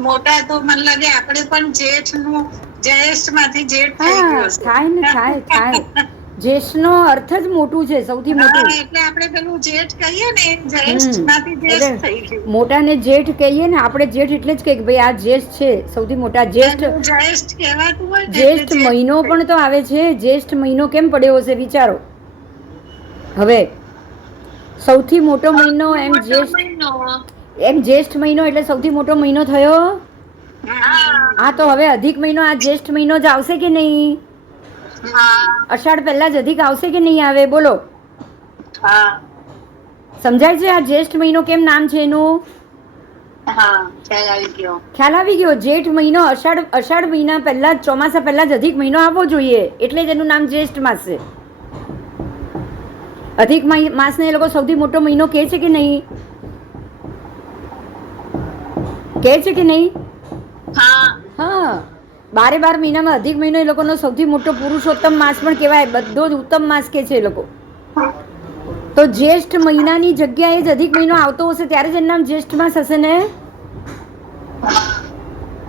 મોટા તો મને લાગે આપણે પણ જેઠનું જ્યેષ્ઠમાંથી જેઠ થઈ ગયો છે. થાય ને, થાય. જ્યેષ્ઠનો અર્થ જ મોટું છે, સૌથી મોટું. એટલે આપણે પેલું જેઠ કહીએ ને, જ્યેષ્ઠમાંથી જેઠ થઈ ગયું. મોટાને જેઠ કહીએ ને આપણે, જેઠ એટલે જ કહીએ કે ભાઈ આ જ્યેષ્ઠ છે, સૌથી મોટા. જ્યેષ્ઠ કહેવાતું હોય ને, જ્યેષ્ઠ મહિનો પણ તો આવે છે. જ્યેષ્ઠ મહિનો કેમ પડ્યો હશે વિચારો. હવે સૌથી મોટો મહિનો એમ જ્યેષ્ઠ મહિનો એટલે સૌથી મોટો મહિનો થયો. હા, તો હવે અધિક મહિનો, આ જ્યેષ્ઠ મહિનો જ આવશે કે નહીં? અષાઢ પહેલા જ અધિક આવશે કે નહીં આવે? બોલો. સમજાય છે આ જ્યેષ્ઠ મહિનો કેમ નામ છે એનું? ખ્યાલ આવી ગયો. જેઠ મહિનો, અષાઢ મહિના પહેલા, ચોમાસા પહેલા જ અધિક મહિનો આવવો જોઈએ, એટલે જ એનું નામ જ્યેષ્ઠ માસ છે. અધિક માસને એ લોકો સૌથી મોટો મહિનો કહે છે કે નહીં? કહે છે કે નહીં? હા, 12 મહિનામાં અધિક મહિનો એ લોકોનો સૌથી મોટો પુરુષોત્તમ માસ પણ કહેવાય. બધો જ ઉત્તમ માસ કે છે એ લોકો. તો જ્યેષ્ઠ મહિનાની જગ્યાએ જ અધિક મહિનો આવતો હશે ત્યારે જ એનું નામ જ્યેષ્ઠ માસ હશે ને.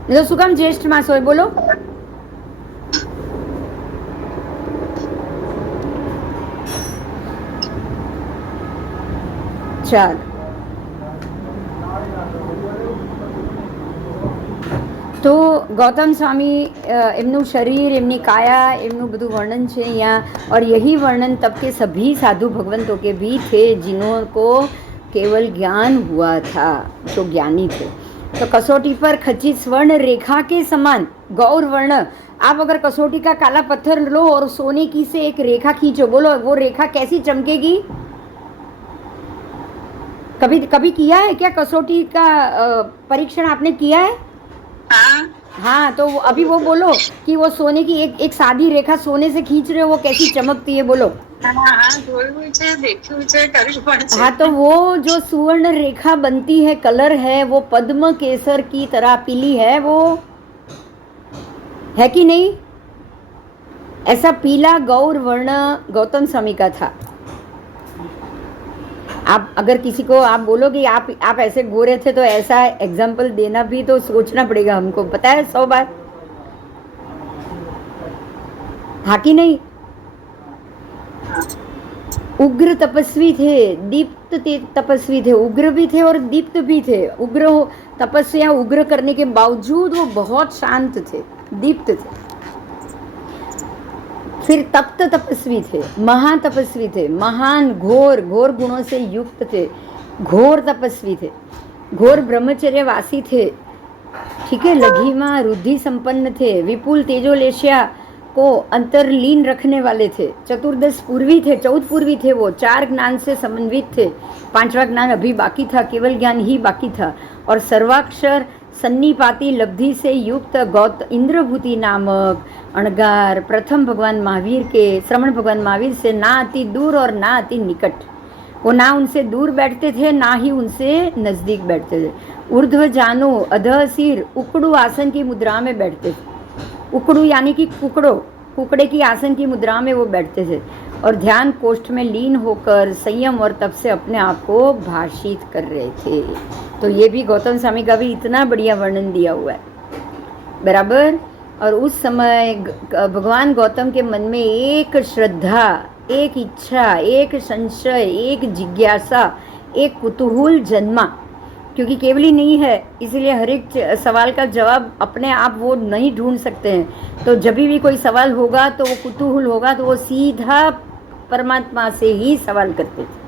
તો શું કામ જ્યેષ્ઠ માસ હોય બોલો? ચાલ, તો ગૌતમ स्वामी એમનું શરીર, એમની કાયા, એમનું બધું વર્ણન છે यहाँ। और यही वर्णन तब के सभी साधु भगवंतों के भी थे जिन्हों को केवल ज्ञान हुआ था, जो ज्ञानी थे। तो कसौटी पर खचित स्वर्ण रेखा के समान गौर वर्ण। आप अगर कसौटी का काला पत्थर लो और सोने की से एक रेखा खींचो, बोलो वो रेखा कैसी चमकेगी? कभी कभी किया है क्या कसौटी का परीक्षण आपने किया है? हाँ हाँ, तो अभी वो बोलो कि वो सोने की एक सादी रेखा सोने से खींच रहे हो, वो कैसी चमकती है, बोलो। हाँ જોયું છે, દેખ્યું છે, કર્યું પણ છે। हाँ, तो वो जो सुवर्ण रेखा बनती है, कलर है वो पद्म केसर की तरह पीली है, वो है कि नहीं? ऐसा पीला गौर वर्ण गौतम स्वामी का था। आप अगर किसी को आप बोलोगे आप ऐसे गोरे थे, तो ऐसा एग्जाम्पल देना भी तो सोचना पड़ेगा हमको, पता है 100 बार। हाँ कि नहीं? उग्र तपस्वी थे, दीप्त तपस्वी थे, उग्र भी थे और दीप्त भी थे। उग्र हो तपस्या उग्र करने के बावजूद वो बहुत शांत थे, दीप्त थे। फिर तप्त तपस्वी थे, महातपस्वी थे, महान घोर घोर गुणों से युक्त थे, घोर तपस्वी थे, घोर ब्रह्मचर्यवासी थे, ठीक है, लघिमा रुद्धि संपन्न थे, विपुल तेजोलेशिया को अंतरलीन रखने वाले थे, चतुर्दश पूर्वी थे, 14 पूर्वी थे, वो 4 ज्ञान से समन्वित थे, 5वां ज्ञान अभी बाकी था, केवल ज्ञान ही बाकी था, और सर्वाक्षर सन्निपाती लब्धि से युक्त इंद्रभूति नामक अणगार प्रथम भगवान महावीर के, श्रवण भगवान महावीर से ना अति दूर और ना अति निकट। वो ना उनसे दूर बैठते थे, ना ही उनसे नजदीक बैठते थे। ऊर्ध्व जानो अधः सिर उकड़ू आसन की मुद्रा में बैठते थे। उकड़ू यानी कि कुकड़े की आसन की मुद्रा में वो बैठते थे और ध्यान कोष्ठ में लीन होकर संयम और तप से अपने आप को भाषित कर रहे थे। तो ये भी गौतम स्वामी का भी इतना बढ़िया वर्णन दिया हुआ है, बराबर। और उस समय भगवान गौतम के मन में एक श्रद्धा, एक इच्छा, एक संशय, एक जिज्ञासा, एक कुतूहल जन्मा, क्योंकि केवली नहीं है, इसलिए हर एक सवाल का जवाब अपने आप वो नहीं ढूंढ सकते हैं। तो जब भी कोई सवाल होगा तो वो कुतूहल होगा, तो वो सीधा परमात्मा से ही सवाल करते थे।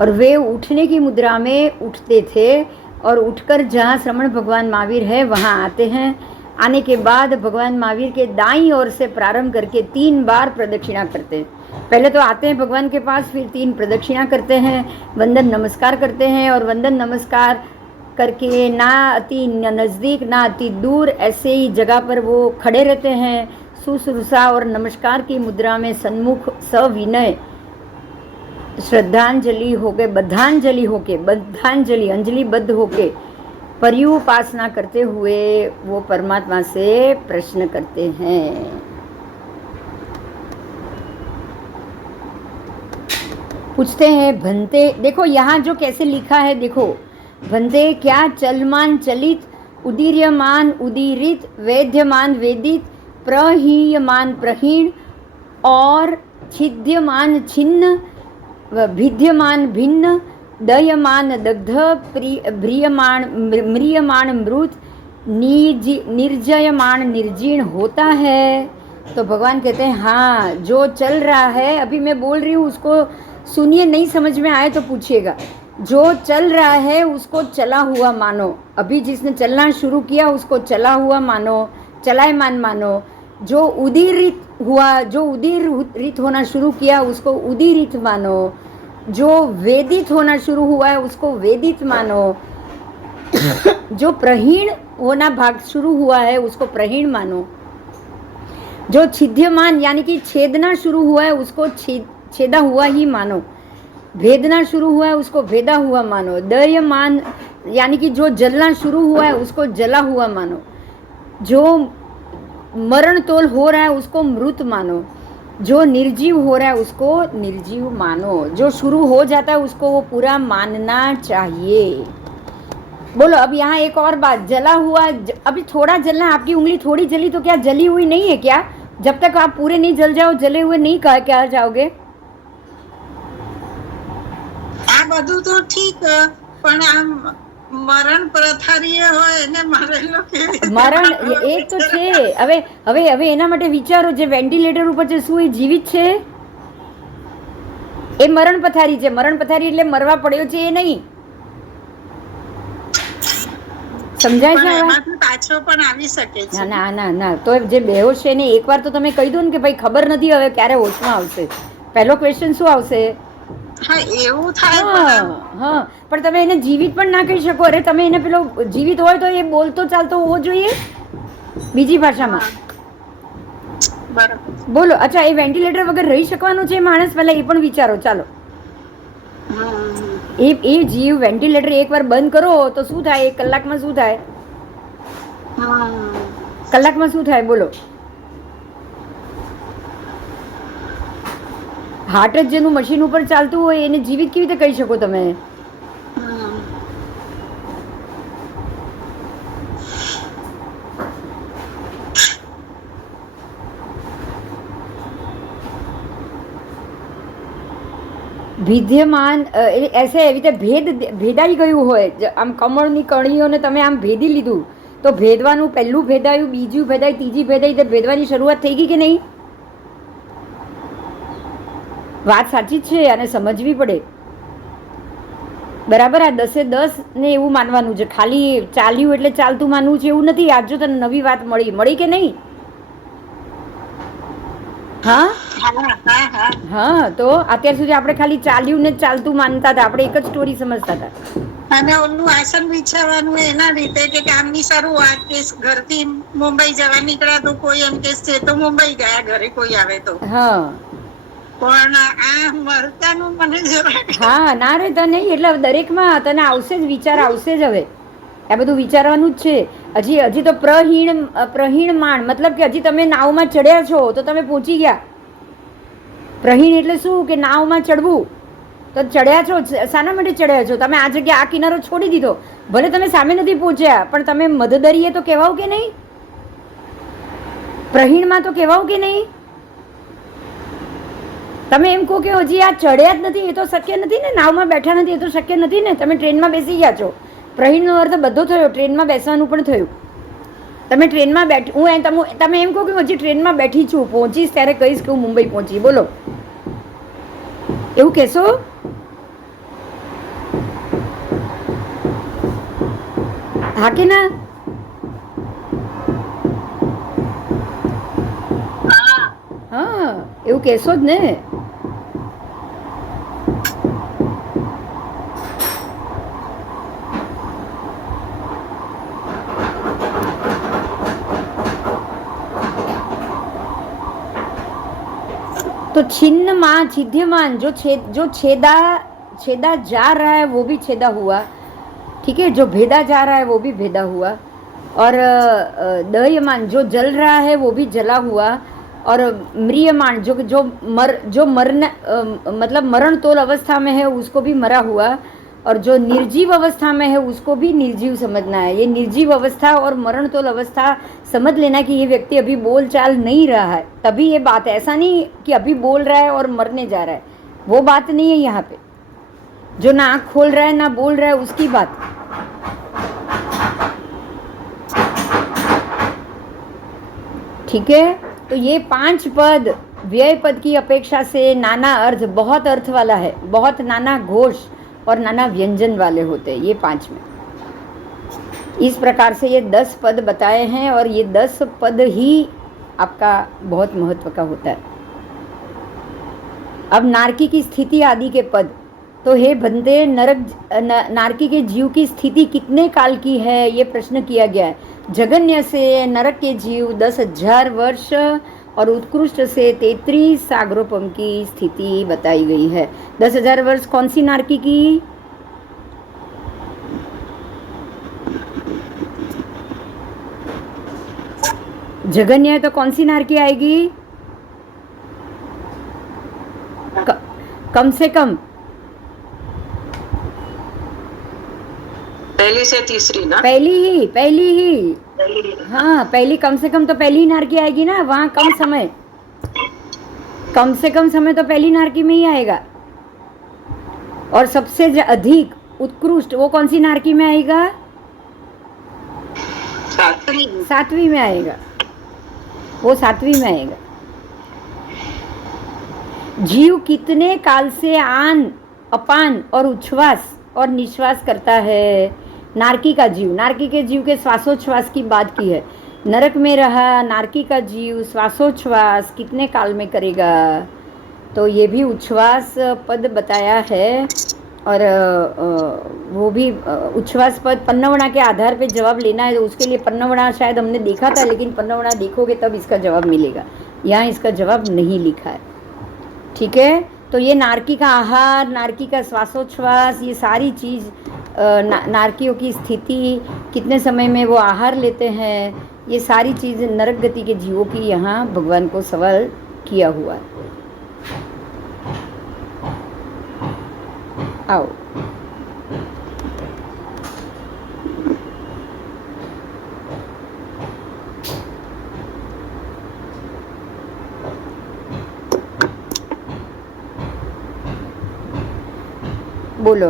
और वे उठने की मुद्रा में उठते थे और उठकर जहाँ श्रवण भगवान महावीर है वहाँ आते हैं। आने के बाद भगवान महावीर के दाईं ओर से प्रारंभ करके 3 बार प्रदक्षिणा करते हैं। पहले तो आते हैं भगवान के पास, फिर 3 प्रदक्षिणा करते हैं, वंदन नमस्कार करते हैं, और वंदन नमस्कार करके ना अति नज़दीक ना अति दूर ऐसे ही जगह पर वो खड़े रहते हैं, सुश्रूषा और नमस्कार की मुद्रा में सन्मुख सविनय श्रद्धांजलि होके, बद्धांजलि अंजलि बद्ध होके पर्युपासना करते हुए वो परमात्मा से प्रश्न करते हैं। पूछते हैं, भंते, देखो यहाँ जो कैसे लिखा है, देखो, भंते क्या चलमान चलित, उदीर्यमान उदीरित, वेद्यमान वेदित, प्रहीयमान प्रहीण, और छिद्यमान छिन्न, भिद्यमान भिन्न, दह्यमान दग्ध, म्रियमाण मृत, निर्जयमान निर्जीर्ण होता है। तो भगवान कहते हैं हाँ, जो चल रहा है, अभी मैं बोल रही हूँ उसको सुनिए, नहीं समझ में आए तो पूछिएगा। जो चल रहा है उसको चला हुआ मानो, अभी जिसने चलना शुरू किया उसको चला हुआ मानो, चलायमान मानो। जो उदीरित हुआ, जो उदीरित होना शुरू किया उसको उदीरित मानो, जो वेदित होना शुरू हुआ है उसको वेदित मानो, जो प्रहीण होना भाग शुरू हुआ है उसको प्रहीण मानो, जो छिद्यमान यानी कि छेदना शुरू हुआ है उसको छेदा हुआ ही मानो, भेदना शुरू हुआ है उसको भेदा हुआ मानो, दह्यमान यानी कि जो जलना शुरू हुआ है उसको जला हुआ मानो, जो मरण तोल हो रहा है उसको मृत मानो, जो निर्जीव हो रहा है उसको निर्जीव मानो, जो शुरू हो जाता है उसको वो पूरा मानना चाहिए। बोलो, अब यहाँ एक और बात, जला हुआ, अभी थोड़ा जलना, आपकी उंगली थोड़ी जली तो क्या जली हुई नहीं है क्या? जब तक आप पूरे नहीं जल जाओ, जले हुए नहीं कह जाओगे। આ બધું તો ઠીક, પણ આમ મરણ પ્રથારીય હોય એને મારેલો કેવી રીતે? મરણ એક તો છે, હવે એના માટે વિચારો, જે વેન્ટિલેટર ઉપર છે શું એ જીવિત છે? એ મરણ પથારી છે. મરણ પથારી એટલે મરવા પડ્યો છે એ નહીં. સમજાય છે? એમાંથી પાછો પણ આવી શકે છે. ના ના ના ના, તો જે બેહોશ છે ને એકવાર તો તમે કહી દો ને કે ભાઈ ખબર નથી હવે ક્યારે હોશમાં આવશે. પહેલો ક્વેશ્ચન શું આવશે? હા, એવું થાય. હા, પણ તમે એને જીવિત પણ ના કહી શકો. અરે તમે એને પેલો જીવિત હોય તો એ બોલતો ચાલતો હોવો જોઈએ બીજી ભાષામાં. બોલો. અચ્છા, એ વેન્ટિલેટર વગર રહી શકવાનો છે માણસ? પહેલા એ પણ વિચારો. ચાલો, એ જીવ વેન્ટિલેટર એકવાર બંધ કરો તો શું થાય? 1 કલાકમાં શું થાય? કલાકમાં શું થાય? બોલો. હાર્ટ જ જેનું મશીન ઉપર ચાલતું હોય એને જીવિત કેવી રીતે કહી શકો તમે? વિદ્યમાન એસે એવી રીતે ભેદાઈ ગયું હોય. આમ કમળની કણીઓને તમે આમ ભેદી લીધું તો ભેદવાનું પહેલું ભેદાયું, બીજું ભેદાય, ત્રીજી ભેદાઈ, તો ભેદવાની શરૂઆત થઈ ગઈ કે નહીં? વાત સાચી જ છે અને સમજવી પડે. બરાબર. આ 10 ને એવું માનવાનું છે. ખાલી ચાલ્યું એટલે ચાલતું માનવું છે એવું નથી. આજ જો તને નવી વાત મળી કે નહીં? હા, તો અત્યાર સુધી આપણે ખાલી ચાલ્યું ને ચાલતું માનતા હતા. આપણે એક જ સ્ટોરી સમજતા હતા. અને ઓલું આસન વિછાવવાનું એના રીતે કે કામની શરૂઆત કે ઘરથી મુંબઈ જવા નીકળ્યા તો કોઈ એમ કે છે તો મુંબઈ ગયા, ઘરે કોઈ આવે તો. હા, પણ આ મરતાનું મને જરા હા ના રહેતા નહીં. એટલે દરેકમાં તને આવશે જ વિચાર, આવશે જ. હવે આ બધું વિચારવાનું જ છે. હજી તો પ્રહીણ માણ મતલબ કે હજી તમે નાવમાં ચડ્યા છો તો તમે પહોંચી ગયા. પ્રહીણ એટલે શું? કે નાવમાં ચડવું. તો ચડ્યા છો. શાના માટે ચડ્યા છો? તમે આ જગ્યા આ કિનારો છોડી દીધો. ભલે તમે સામે નથી પહોંચ્યા પણ તમે મધદરીએ તો કહેવાવ કે નહીં? પ્રહીણમાં તો કહેવાવ કે નહીં? તમે એમ કહો કે હજી આ ચડ્યા જ નથી, એ તો શક્ય નથી ને. નાવમાં બેઠા નથી, એ તો શક્ય નથી ને. તમે ટ્રેનમાં બેસી ગયા છો. પ્રહીણનો અર્થ બધો થયો. ટ્રેનમાં બેસવાનું પણ થયું. તમે ટ્રેનમાં તમે એમ કહો કે હજી ટ્રેનમાં બેઠી છું, પહોંચીશ ત્યારે કહીશ કે હું મુંબઈ પહોંચી. બોલો, એવું કહેશો? હા કે ના? હા, એવું કહેશો જ ને. तो छिन्न मान छिद्यमान जो छेदा जा रहा है वो भी छेदा हुआ. ठीक है, जो भेदा जा रहा है वो भी भेदा हुआ. और दह्यमान जो जल रहा है वो भी जला हुआ. और म्रियमान जो मतलब मरण तोल अवस्था में है उसको भी मरा हुआ. और जो निर्जीव अवस्था में है उसको भी निर्जीव समझना है. ये निर्जीव अवस्था और मरण तोल अवस्था समझ लेना कि ये व्यक्ति अभी बोल चाल नहीं रहा है, तभी ये बात है. ऐसा नहीं कि अभी बोल रहा है और मरने जा रहा है, वो बात नहीं है यहाँ पे. जो ना आँख खोल रहा है ना बोल रहा है उसकी बात. ठीक है, तो ये 5 पद व्यय पद की अपेक्षा से नाना अर्थ, बहुत अर्थ वाला है, बहुत नाना घोष और नाना व्यंजन वाले होते हैं ये 5 में. इस प्रकार से ये 10 पद बताए हैं और ये 10 पद ही आपका बहुत महत्व का होता है. अब नारकी की स्थिति आदि के पद. तो हे बंदे, नारकी के जीव की स्थिति कितने काल की है ये प्रश्न किया गया है. जगन्य से नरक के जीव 10,000 वर्ष और उत्कृष्ट से 33 सागरोपम की स्थिति बताई गई है. 10,000 वर्ष कौन सी नारकी की? जगन्य है तो कौन सी नारकी आएगी? कम से कम पहली से तीसरी ना? पहली ही. हाँ, पहली. कम से कम तो पहली ही नारकी आएगी ना. वहाँ कम से कम समय तो पहली नारकी में ही आएगा. और सबसे अधिक उत्कृष्ट वो कौन सी नारकी में आएगा? 7वीं में आएगा. वो 7वीं में आएगा. जीव कितने काल से आन अपान और उच्छ्वास और निश्वास करता है। नारकी का जीव, नारकी के जीव के श्वासोच्छ्वास की बात की है। नरक में रहा नारकी का जीव श्वासोच्छ्वास कितने काल में करेगा, तो ये भी उच्छ्वास पद बताया है। और वो भी उच्छ्वास पद पन्नवणा के आधार पे जवाब लेना है, तो उसके लिए पन्नवणा शायद हमने देखा था, लेकिन पन्नवणा देखोगे तब इसका जवाब मिलेगा। यहाँ इसका जवाब नहीं लिखा है, ठीक है। तो ये नारकी का आहार, नारकी का श्वासोच्छ्वास, ये सारी चीज़ नारकियों की स्थिति, कितने समय में वो आहार लेते हैं, ये सारी चीज़ नरक गति के जीवों की यहाँ भगवान को सवाल किया हुआ है। आओ बोलो।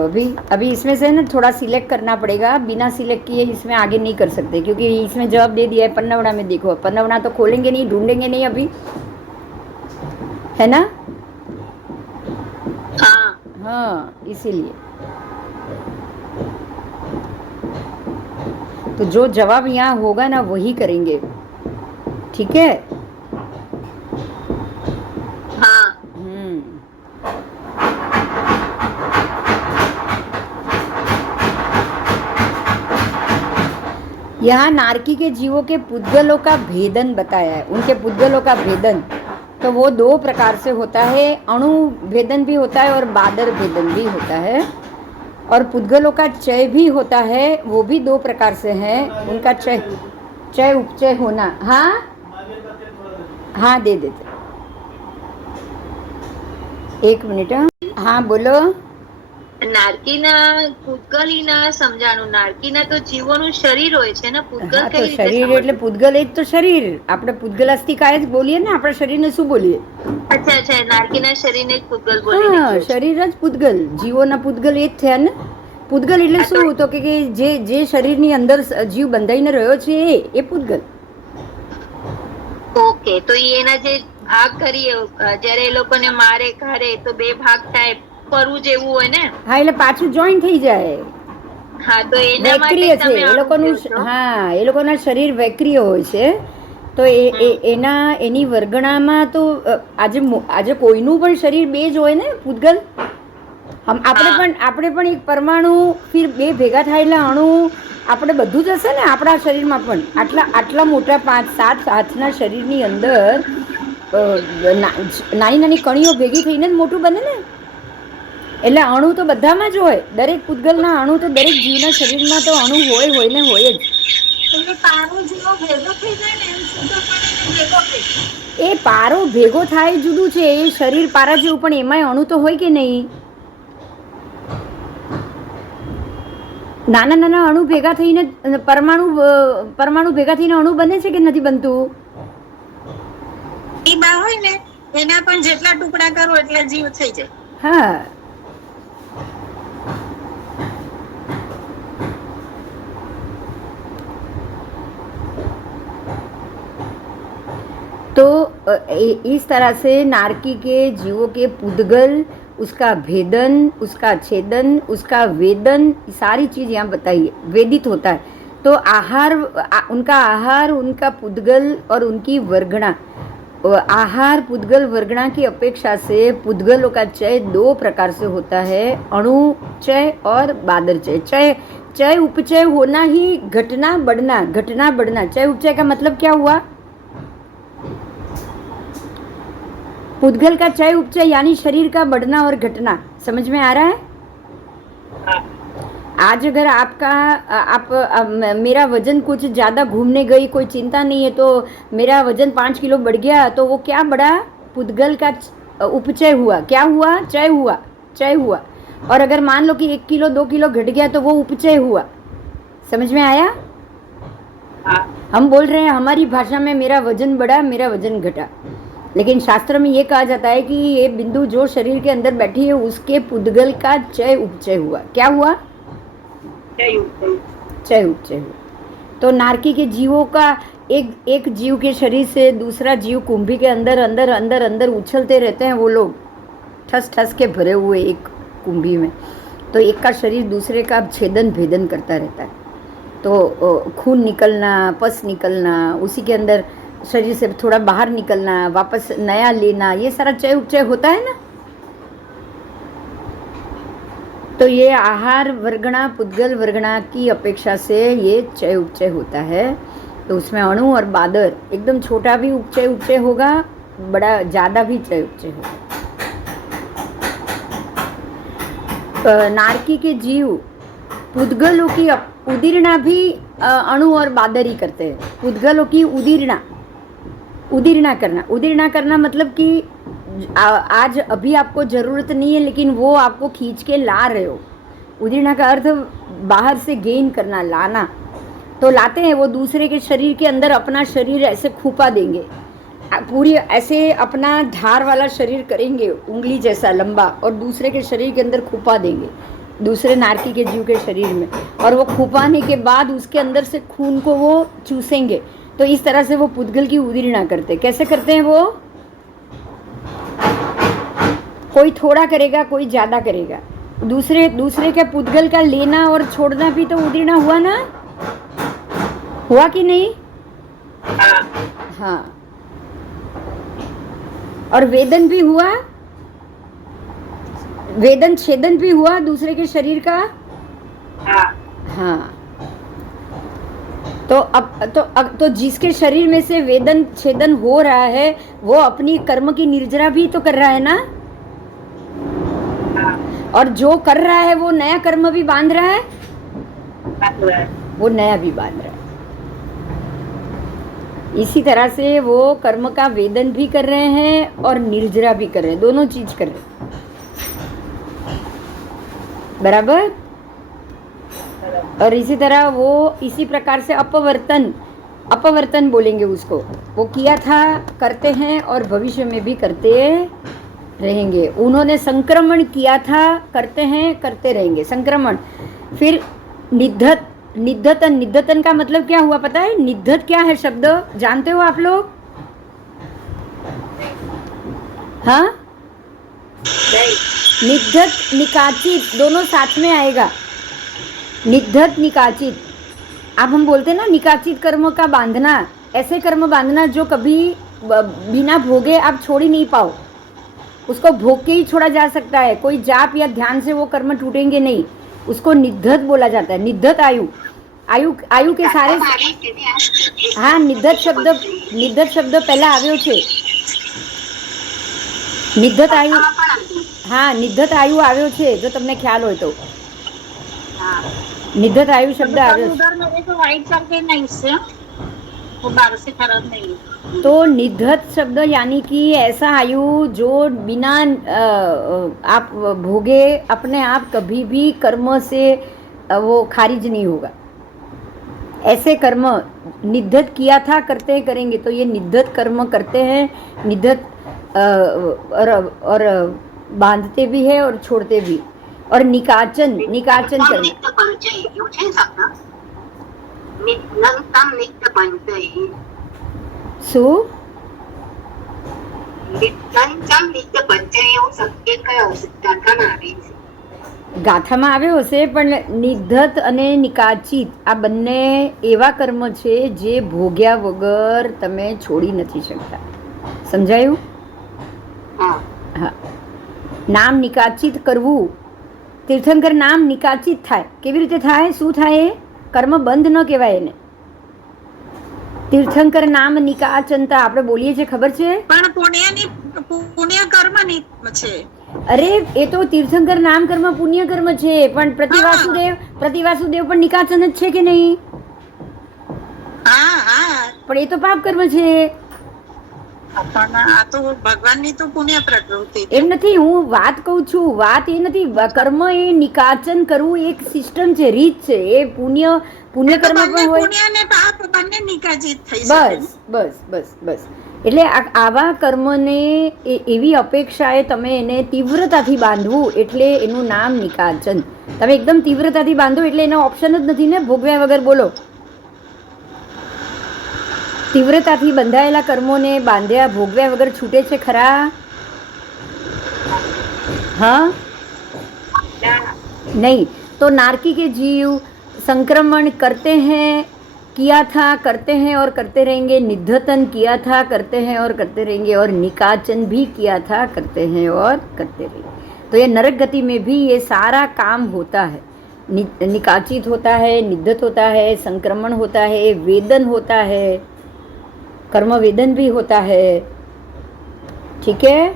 अभी इसमें से ना थोड़ा सिलेक्ट करना पड़ेगा, बिना सिलेक्ट किए इसमें आगे नहीं कर सकते, क्योंकि इसमें जवाब दे दिया है पन्नवड़ा में। देखो पन्नवड़ा तो खोलेंगे नहीं, ढूंढेंगे नहीं अभी, है ना। हाँ इसीलिए तो जो जवाब यहाँ होगा ना वही करेंगे, ठीक है। हाँ। यहाँ नारकी के जीवों के पुद्गलों का भेदन बताया है। उनके पुद्गलों का भेदन तो वो दो प्रकार से होता है, अणु भेदन भी होता है और बादर भेदन भी होता है। और पुद्गलों का चय भी होता है, वो भी दो प्रकार से है। उनका चय उपचय होना। हाँ दे देते, एक मिनट। हाँ बोलो। નારકીના પૂતગલીના સમજાણું, નારકીના તો જીવોનું શરીર હોય છે ને, પૂતગલ હા, તો કેવી રીતે શરીર એટલે સમજવું? પૂતગલ એ જ તો શરીર, આપણે પૂતગલ અસ્થિકાય જ બોલીએ ને, આપણા શરીરને શું બોલીએ? અચ્છા અચ્છા, નારકીના શરીરને જ પૂતગલ બોલી હા, શરીર જ પૂતગલ, જીવોના પૂતગલ એ જ થયા ને। પૂતગલ એટલે શું? તો કે જે શરીરની અંદર જીવ બંધાઈને રહ્યો છે એ પૂતગલ। ઓકે, તો એના જે ભાગ કરીએ જ્યારે એ લોકોને મારે ઘારે તો બે ભાગ થાય, પરવું જેવું હોય ને। હા, એટલે પાછું જોઈન થઈ જાય। હા, તો એના માટે વૈક્રિય છે તમે એ લોકોનું। હા, એ લોકોના શરીર વૈક્રિય હોય છે। તો એની વર્ગણામાં તો આજે કોઈનું પણ શરીર બે જ હોય ને પૂતગલ। આપણે પણ એક પરમાણુ ફિર બે ભેગા થાય એટલે અણુ, આપણે બધું જ હશે ને આપણા શરીરમાં પણ। આટલા મોટા 5-7 હાથના શરીરની અંદર નાની નાની કણીઓ ભેગી થઈને જ મોટું બને ને। એટલે અણુ તો બધામાં જ હોય, દરેક પૂતગલના અણુ તો દરેક જીવના શરીરમાં તો અણુ હોય ને હોય જ। એ પારો ભેગો થાય જુદું છે, એ શરીર પારા જેવું, પણ એમાંય અણુ તો હોય કે નહીં? નાના નાના અણુ ભેગા થઈને પરમાણુ ભેગા થઈને અણુ બને છે કે નથી બનતું? હોય ને એના પણ જેટલા ટુકડા કરો એટલા જીવ થઈ જાય। હા, तो इस तरह से नारकी के जीवों के पुद्गल, उसका भेदन, उसका छेदन, उसका वेदन, सारी चीज़ यहाँ बताइए, वेदित होता है। तो उनका आहार, उनका पुद्गल और उनकी वर्गणा, आहार पुद्गल वर्गणा की अपेक्षा से पुद्गलों का चय दो प्रकार से होता है, अणु चय और बादर चय। चय उपचय होना ही घटना बढ़ना। चय उपचय का मतलब क्या हुआ? पुद्गल का चय उपचय यानी शरीर का बढ़ना और घटना। समझ में आ रहा है? आज अगर मेरा वजन कुछ ज़्यादा घूमने गई, कोई चिंता नहीं है, तो मेरा वजन 5 किलो बढ़ गया, तो वो क्या बढ़ा? पुद्गल का उपचय हुआ। क्या हुआ? चय हुआ। और अगर मान लो कि 1 किलो 2 किलो घट गया तो वो उपचय हुआ। समझ में आया? हम बोल रहे हैं हमारी भाषा में मेरा वजन बढ़ा, मेरा वजन घटा, लेकिन शास्त्र में ये कहा जाता है कि ये बिंदु जो शरीर के अंदर बैठी है उसके पुद्गल का चय उपचय हुआ। क्या हुआ? चय उपचय हुआ। तो नारकी के जीवों का एक जीव के शरीर से दूसरा जीव कुंभी के अंदर उछलते रहते हैं वो लोग, ठस ठस के भरे हुए एक कुंभी में, तो एक का शरीर दूसरे का छेदन भेदन करता रहता है, तो खून निकलना, पस निकलना, उसी के अंदर शरीर से थोड़ा बाहर निकलना, वापस नया लेना, ये सारा चय उपचय होता है ना। तो ये आहार वर्गणा, पुद्गल वर्गणा की अपेक्षा से ये चय उपचय होता है। तो उसमें अणु और बादर, एकदम छोटा भी उपचय उपचय होगा, बड़ा ज़्यादा भी चय उपचय होगा। नारकी के जीव पुद्गलों की उदीर्णा भी अणु और बादर ही करते हैं। पुद्गलों की उदीर्णा करना मतलब कि आज अभी आपको ज़रूरत नहीं है, लेकिन वो आपको खींच के ला रहे हो। उदीर्णा का अर्थ बाहर से गेन करना, लाना। तो लाते हैं, वो दूसरे के शरीर के अंदर अपना शरीर ऐसे खूपा देंगे, पूरी ऐसे अपना धार वाला शरीर करेंगे, उंगली जैसा लंबा, और दूसरे के शरीर के अंदर खूपा देंगे, दूसरे नारकी के जीव के शरीर में। और वो खूपाने के बाद उसके अंदर से खून को वो चूसेंगे। तो इस तरह से वो पुद्गल की उदीर्णा करते। कैसे करते हैं वो? कोई थोड़ा करेगा, कोई ज़्यादा करेगा। दूसरे के पुद्गल का लेना और छोड़ना भी तो उदीर्णा हुआ ना, हुआ कि नहीं? हाँ। और वेदन भी हुआ, वेदन छेदन भी हुआ दूसरे के शरीर का। हाँ। तो जिसके शरीर में से वेदन छेदन हो रहा है, वो अपनी कर्म की निर्जरा भी तो कर रहा है ना। और जो कर रहा है वो नया कर्म भी बांध रहा है, वो नया भी बांध रहा है। इसी तरह से वो कर्म का वेदन भी कर रहे हैं और निर्जरा भी कर रहे हैं, दोनों चीज कर रहे हैं। बराबर। और इसी तरह वो इसी प्रकार से अपवर्तन बोलेंगे उसको, वो किया था, करते हैं और भविष्य में भी करते रहेंगे। उन्होंने संक्रमण किया था, करते हैं, करते रहेंगे। संक्रमण। फिर निद्धतन का मतलब क्या हुआ पता है? निद्धत क्या है शब्द, जानते हो आप लोग? हाँ, निद्धत निकाचित दोनों साथ में आएगा। निद्धत निकाचित, अब हम बोलते हैं ना निकाचित कर्म का बांधना, ऐसे कर्म बांधना जो कभी बिना भोगे आप छोड़ ही नहीं पाओ। उसको भोग के ही छोड़ा जा सकता है, कोई जाप या ध्यान से वो कर्म टूटेंगे नहीं। उसको निद्धत बोला जाता है। निद्धत आयु के सारे। हाँ, निद्धत शब्द पहला આવ્યો છે। નિद्धत आयु, हाँ, નિद्धत आयु આવ્યો છે, જો તમને ખ્યાલ હોય તો। निद्धत आयु शब्द આવ્યો છે। तो निद्धत शब्द यानी कि ऐसा आयु जो बिना आप भोगे अपने आप कभी भी कर्म से वो खारिज नहीं होगा। ऐसे कर्म निद्धत किया था, करते करेंगे। तो ये निद्धत कर्म करते हैं, निद्धत और बांधते भी है और छोड़ते भी। और निकाचन करना। सो ગાથામાં આવ્યો હશે, પણ નિધત અને નિકાચિત આ બંને એવા કર્મ છે જે ભોગ્યા વગર તમે છોડી નથી શકતા. સમજાયું? હા. નામ નિકાચિત કરવું, તીર્થંકર નામ નિકાચિત થાય. કેવી રીતે થાય? શું થાય? કર્મ બંધ ન કહેવાય એને. તીર્થંકર નામ નિકાચનતા આપણે બોલીએ છીએ, ખબર છે? પણ પુણ્ય કર્મ ની છે. અરે એ તો તીર્થંકર નામ કર્મ પુણ્ય કર્મ છે, પણ પ્રતિવાસુદેવ પણ નિકાચન જ છે કે નહીં? પણ એ તો પાપ કર્મ છે. ભગવાનની તો પુણ્ય પ્રવૃત્તિ. એમ નથી, હું વાત કહું છું. વાત એ નથી, કર્મ એ નિકાચન કરવું એક સિસ્ટમ છે, રીત છે. એ પુણ્ય કર્મ પણ હોય. પુણ્ય ને પાપ બંને નિકાચિત થઈ શકે. બસ. એટલે આવા કર્મને એવી અપેક્ષાએ તમે એને તીવ્રતાથી બાંધવું, એટલે એનું નામ નિકાચન. તમે એકદમ તીવ્રતાથી બાંધો એટલે એનો ઓપ્શન જ નથી ને, ભોગવ્યા વગર. બોલો, તીવ્રતાથી બંધાયેલા કર્મોને બાંધ્યા ભોગવ્યા વગર છૂટે છે ખરા? हाँ नहीं, तो नारकी के जीव संक्रमण करते हैं, किया था, करते हैं और करते रहेंगे, निधतन किया था, करते हैं और करते रहेंगे, और निकाचन भी किया था, करते हैं और करते रहेंगे। तो ये नरक गति में भी ये सारा काम होता है। निकाचित होता है, निधत होता है, संक्रमण होता है, वेदन होता है, कर्म वेदन भी होता है, ठीक है,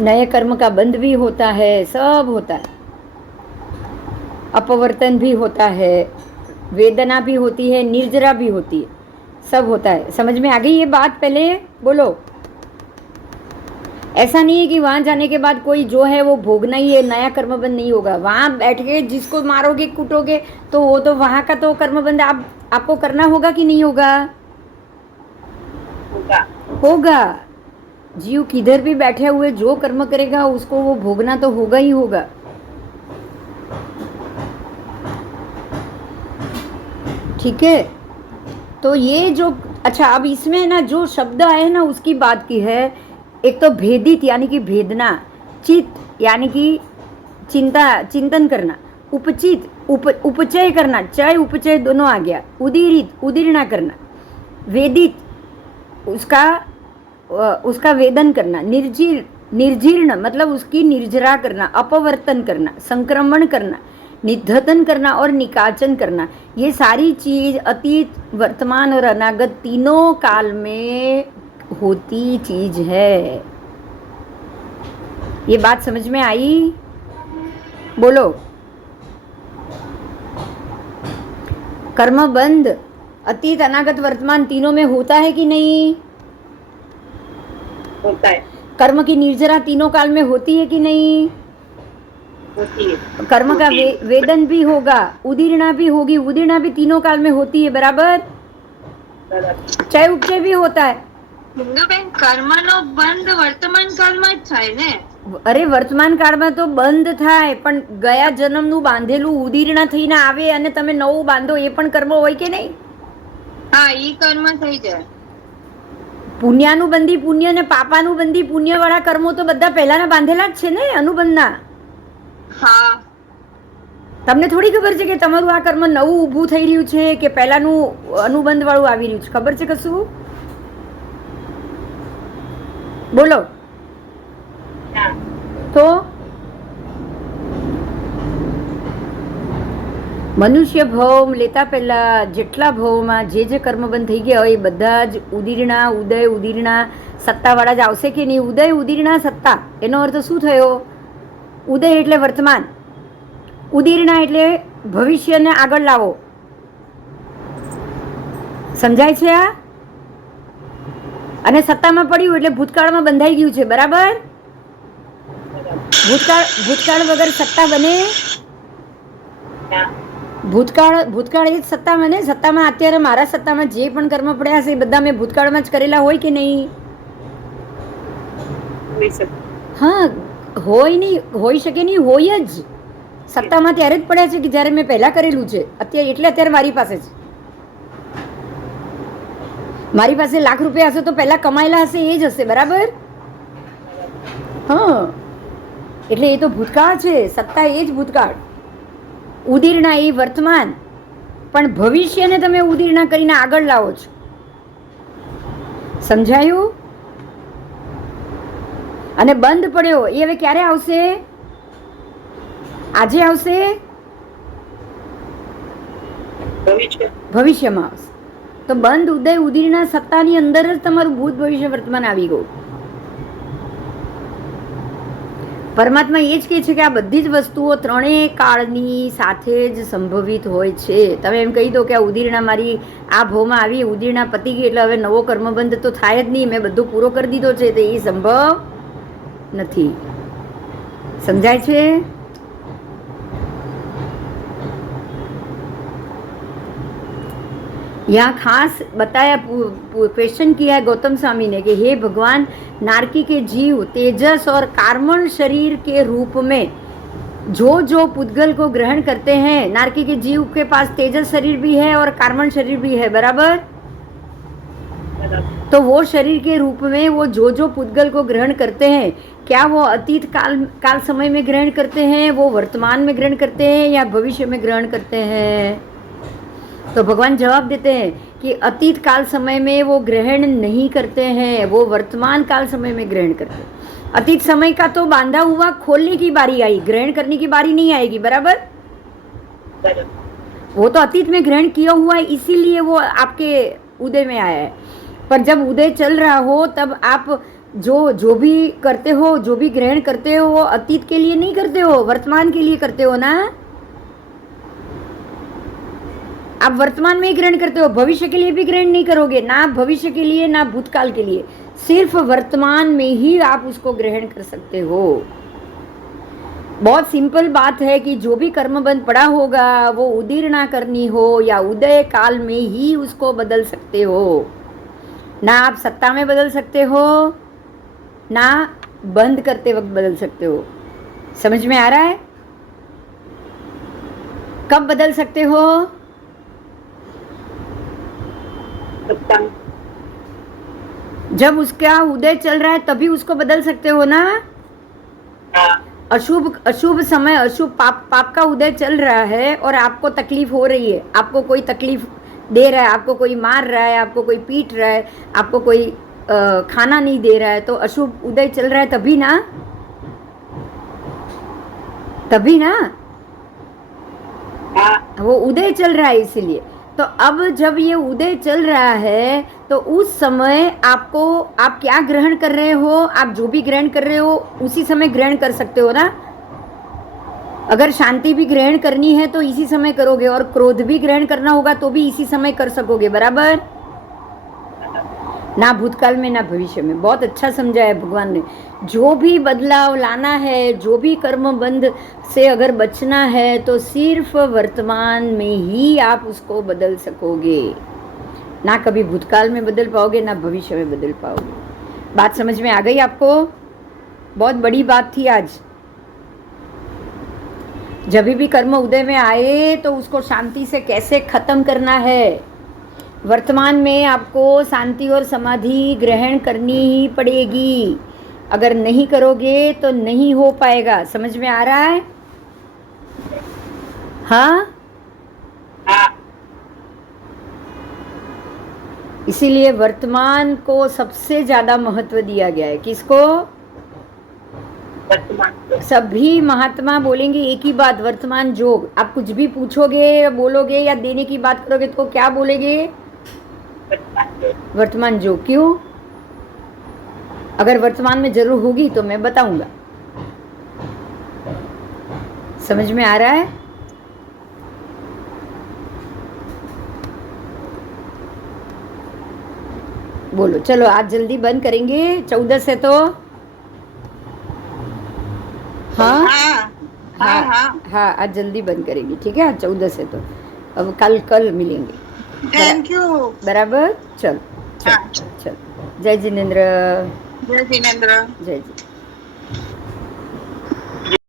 नए कर्म का बंध भी होता है, सब होता है, अपवर्तन भी होता है, वेदना भी होती है, निर्जरा भी होती है, सब होता है। समझ में आ गई ये बात? पहले बोलो। ऐसा नहीं है कि वहाँ जाने के बाद कोई जो है वो भोगना ही है, नया कर्मबंध नहीं होगा। वहाँ बैठ के जिसको मारोगे कूटोगे तो वो तो वहाँ का तो कर्मबंध आपको करना होगा कि नहीं होगा? होगा। जीव किधर भी बैठे हुए जो कर्म करेगा उसको वो भोगना तो होगा ही होगा। ठीक है, तो ये जो अच्छा, अब इसमें ना जो शब्द आए ना उसकी बात की है। एक तो भेदित यानी कि भेदना, चित यानी कि चिंतन करना, उपचित उपचय करना, चय उपचय दोनों आ गया, उदीरित उदीर्णा करना, वेदित उसका वेदन करना, निर्जीर्ण मतलब उसकी निर्जरा करना, अपवर्तन करना, संक्रमण करना, निधतन करना और निकाचन करना। ये सारी चीज अतीत, वर्तमान और अनागत तीनों काल में होती चीज है। ये बात समझ में आई? बोलो। कर्म बंध अतीत, अनागत, वर्तमान तीनों में होता है कि नहीं? होता है। कर्म की निर्जरा तीनों काल में होती है कि नहीं? होती है। कर्म का वेदन भी होगा, उदीर्णा भी होगी, उदीर्णा भी तीनों काल में होती है, बराबर। चय उपचय भी होता है। બેન કર્મનો બંધ વર્તમાન કાળમાં જ થાય ને? અરે વર્તમાન કાળમાં તો બંધ થાય, પણ ગયા જન્મનું બાંધેલું ઉદીર્ણ થઈને આવે અને તમે નવું બાંધો, એ પણ કર્મ હોય કે નહીં? હા, ઈ કર્મ થઈ જાય. પુણ્યાનું બંધી પુણ્ય ને પાપાનું બંધી પુણ્ય વાળા કર્મો તો બધા પહેલાના બાંધેલા જ છે ને, અનુબંધના. હા, તમને થોડી ખબર છે કે તમારું આ કર્મ નવું ઊભું થઈ રહ્યું છે કે પહેલાનું અનુબંધ વાળું આવી રહ્યું છે? ખબર છે કશું? બોલો. તો મનુષ્ય ભાવ લેતા પહેલા જેટલા ભાવમાં જે કર્મબંધ થઈ ગયા હોય એ બધા જ ઉદીર્ણા, ઉદય, ઉદીર્ણા, સત્તાવાળા જ આવશે કે નહીં? ઉદય, ઉદીર્ણા, સત્તા, એનો અર્થ શું થયો? ઉદય એટલે વર્તમાન, ઉદીર્ણા એટલે ભવિષ્યને આગળ લાવો. સમજાય છે આ? અને સત્તામાં પડ્યું એટલે ભૂતકાળમાં બંધાઈ ગયું છે, બરાબર? ભૂતકાળ વગર સત્તા બને? ભૂતકાળ એ જ સત્તા બને. સત્તામાં અત્યારે મારા સત્તામાં જે પણ કર્મ પડ્યા છે એ બધા મેં ભૂતકાળમાં જ કરેલા હોય કે નહીં? હા, હોય નહીં, હોઈ શકે નહીં, હોય જ. સત્તામાં ત્યારે જ પડ્યા છે કે જ્યારે મેં પહેલા કરેલું છે. અત્યારે મારી પાસે છે. મારી પાસે લાખ રૂપિયા હશે તો પહેલા કમાયેલા હશે એ જ હશે, બરાબર? હા, એટલે એ તો ભૂતકાળ છે. સત્તા એ જ ભૂતકાળ, ઉદીર્ણા એ વર્તમાન, પણ ભવિષ્યને તમે ઉદીર્ણા કરીને આગળ લાવો છો. સમજાયું? અને બંધ પડ્યો એ હવે ક્યારે આવશે? આજે આવશે? ભવિષ્યમાં આવશે. તો બંધ, ઉદય, ઉદીર્ણા, સત્તાની અંદર જ તમારું ભૂત, ભવિષ્ય, વર્તમાન આવી ગયું. પરમાત્મા એ જ કહે છે કે આ બધી જ વસ્તુઓ ત્રણેય કાળની સાથે જ સંભવિત હોય છે. તમે એમ કહી દો કે આ ઉદીર્ણા મારી આ ભાવમાં આવી, ઉદીર્ણા પતી ગઈ એટલે હવે નવો કર્મબંધ તો થાય જ નહીં, મેં બધો પૂરો કરી દીધો છે, તો એ સંભવ નથી. સમજાય છે? यहाँ खास बताया, क्वेश्चन किया है गौतम स्वामी ने कि हे भगवान, नारकी के जीव तेजस और कार्मण शरीर के रूप में जो पुद्गल को ग्रहण करते हैं, नारकी के जीव के पास तेजस शरीर भी है और कार्मण शरीर भी है, बराबर? तो वो शरीर के रूप में वो जो पुद्गल को ग्रहण करते हैं, क्या वो अतीत काल समय में ग्रहण करते हैं, वो वर्तमान में ग्रहण करते हैं या भविष्य में ग्रहण करते हैं? तो भगवान जवाब देते हैं कि अतीत काल समय में वो ग्रहण नहीं करते हैं, वो वर्तमान काल समय में ग्रहण करते हैं। अतीत समय का तो बांधा हुआ खोलने की बारी आई, ग्रहण करने की बारी नहीं आएगी, बराबर? वो तो अतीत में ग्रहण किया हुआ है, इसीलिए वो आपके उदय में आया है। पर जब उदय चल रहा हो तब आप जो भी करते हो, जो भी ग्रहण करते हो, वो अतीत के लिए नहीं करते हो, वर्तमान के लिए करते हो ना। आप वर्तमान में ही ग्रहण करते हो, भविष्य के लिए भी ग्रहण नहीं करोगे, ना भविष्य के लिए ना भूतकाल के लिए, सिर्फ वर्तमान में ही आप उसको ग्रहण कर सकते हो। बहुत सिंपल बात है कि जो भी कर्मबंध पड़ा होगा वो उदीर्णा करनी हो या उदय काल में ही उसको बदल सकते हो। ना आप सत्ता में बदल सकते हो, ना बंद करते वक्त बदल सकते हो। समझ में आ रहा है? कब बदल सकते हो? जब उसका उदय चल रहा है तभी उसको बदल सकते हो ना। अशुभ समय, अशुभ पाप का उदय चल रहा है और आपको तकलीफ हो रही है, आपको कोई तकलीफ दे रहा है, आपको कोई मार रहा है, आपको कोई पीट रहा है, आपको कोई खाना नहीं दे रहा है, तो अशुभ उदय चल रहा है तभी ना, तभी ना वो उदय चल रहा है। इसीलिए तो अब जब ये उदय चल रहा है तो उस समय आपको, आप क्या ग्रहण कर रहे हो, आप जो भी ग्रहण कर रहे हो उसी समय ग्रहण कर सकते हो ना। अगर शांति भी ग्रहण करनी है तो इसी समय करोगे, और क्रोध भी ग्रहण करना होगा तो भी इसी समय कर सकोगे, बराबर? ना भूतकाल में ना भविष्य में। बहुत अच्छा समझा है भगवान ने। जो भी बदलाव लाना है, जो भी कर्म बंध से अगर बचना है तो सिर्फ वर्तमान में ही आप उसको बदल सकोगे, ना कभी भूतकाल में बदल पाओगे ना भविष्य में बदल पाओगे। बात समझ में आ गई आपको? बहुत बड़ी बात थी आज। जब भी कर्म उदय में आए तो उसको शांति से कैसे खत्म करना है। वर्तमान में आपको शांति और समाधि ग्रहण करनी ही पड़ेगी, अगर नहीं करोगे तो नहीं हो पाएगा। समझ में आ रहा है? हाँ, इसीलिए वर्तमान को सबसे ज्यादा महत्व दिया गया है। किसको? सभी महात्मा बोलेंगे एक ही बात, वर्तमान जोग। आप कुछ भी पूछोगे, बोलोगे या देने की बात करोगे तो क्या बोलेंगे? वर्तमान जोग। क्यों? अगर वर्तमान में जरूर होगी तो मैं बताऊंगा। समझ में आ रहा है? बोलो, चलो आज जल्दी बंद करेंगे 14 से तो। हाँ हाँ हाँ, आज जल्दी बंद करेंगे, ठीक है? 14 से तो अब कल मिलेंगे। Thank you. बराबर? चल चल हाँ। चल। जय जिनेंद्र। जय जिनेंद्र। जय जी।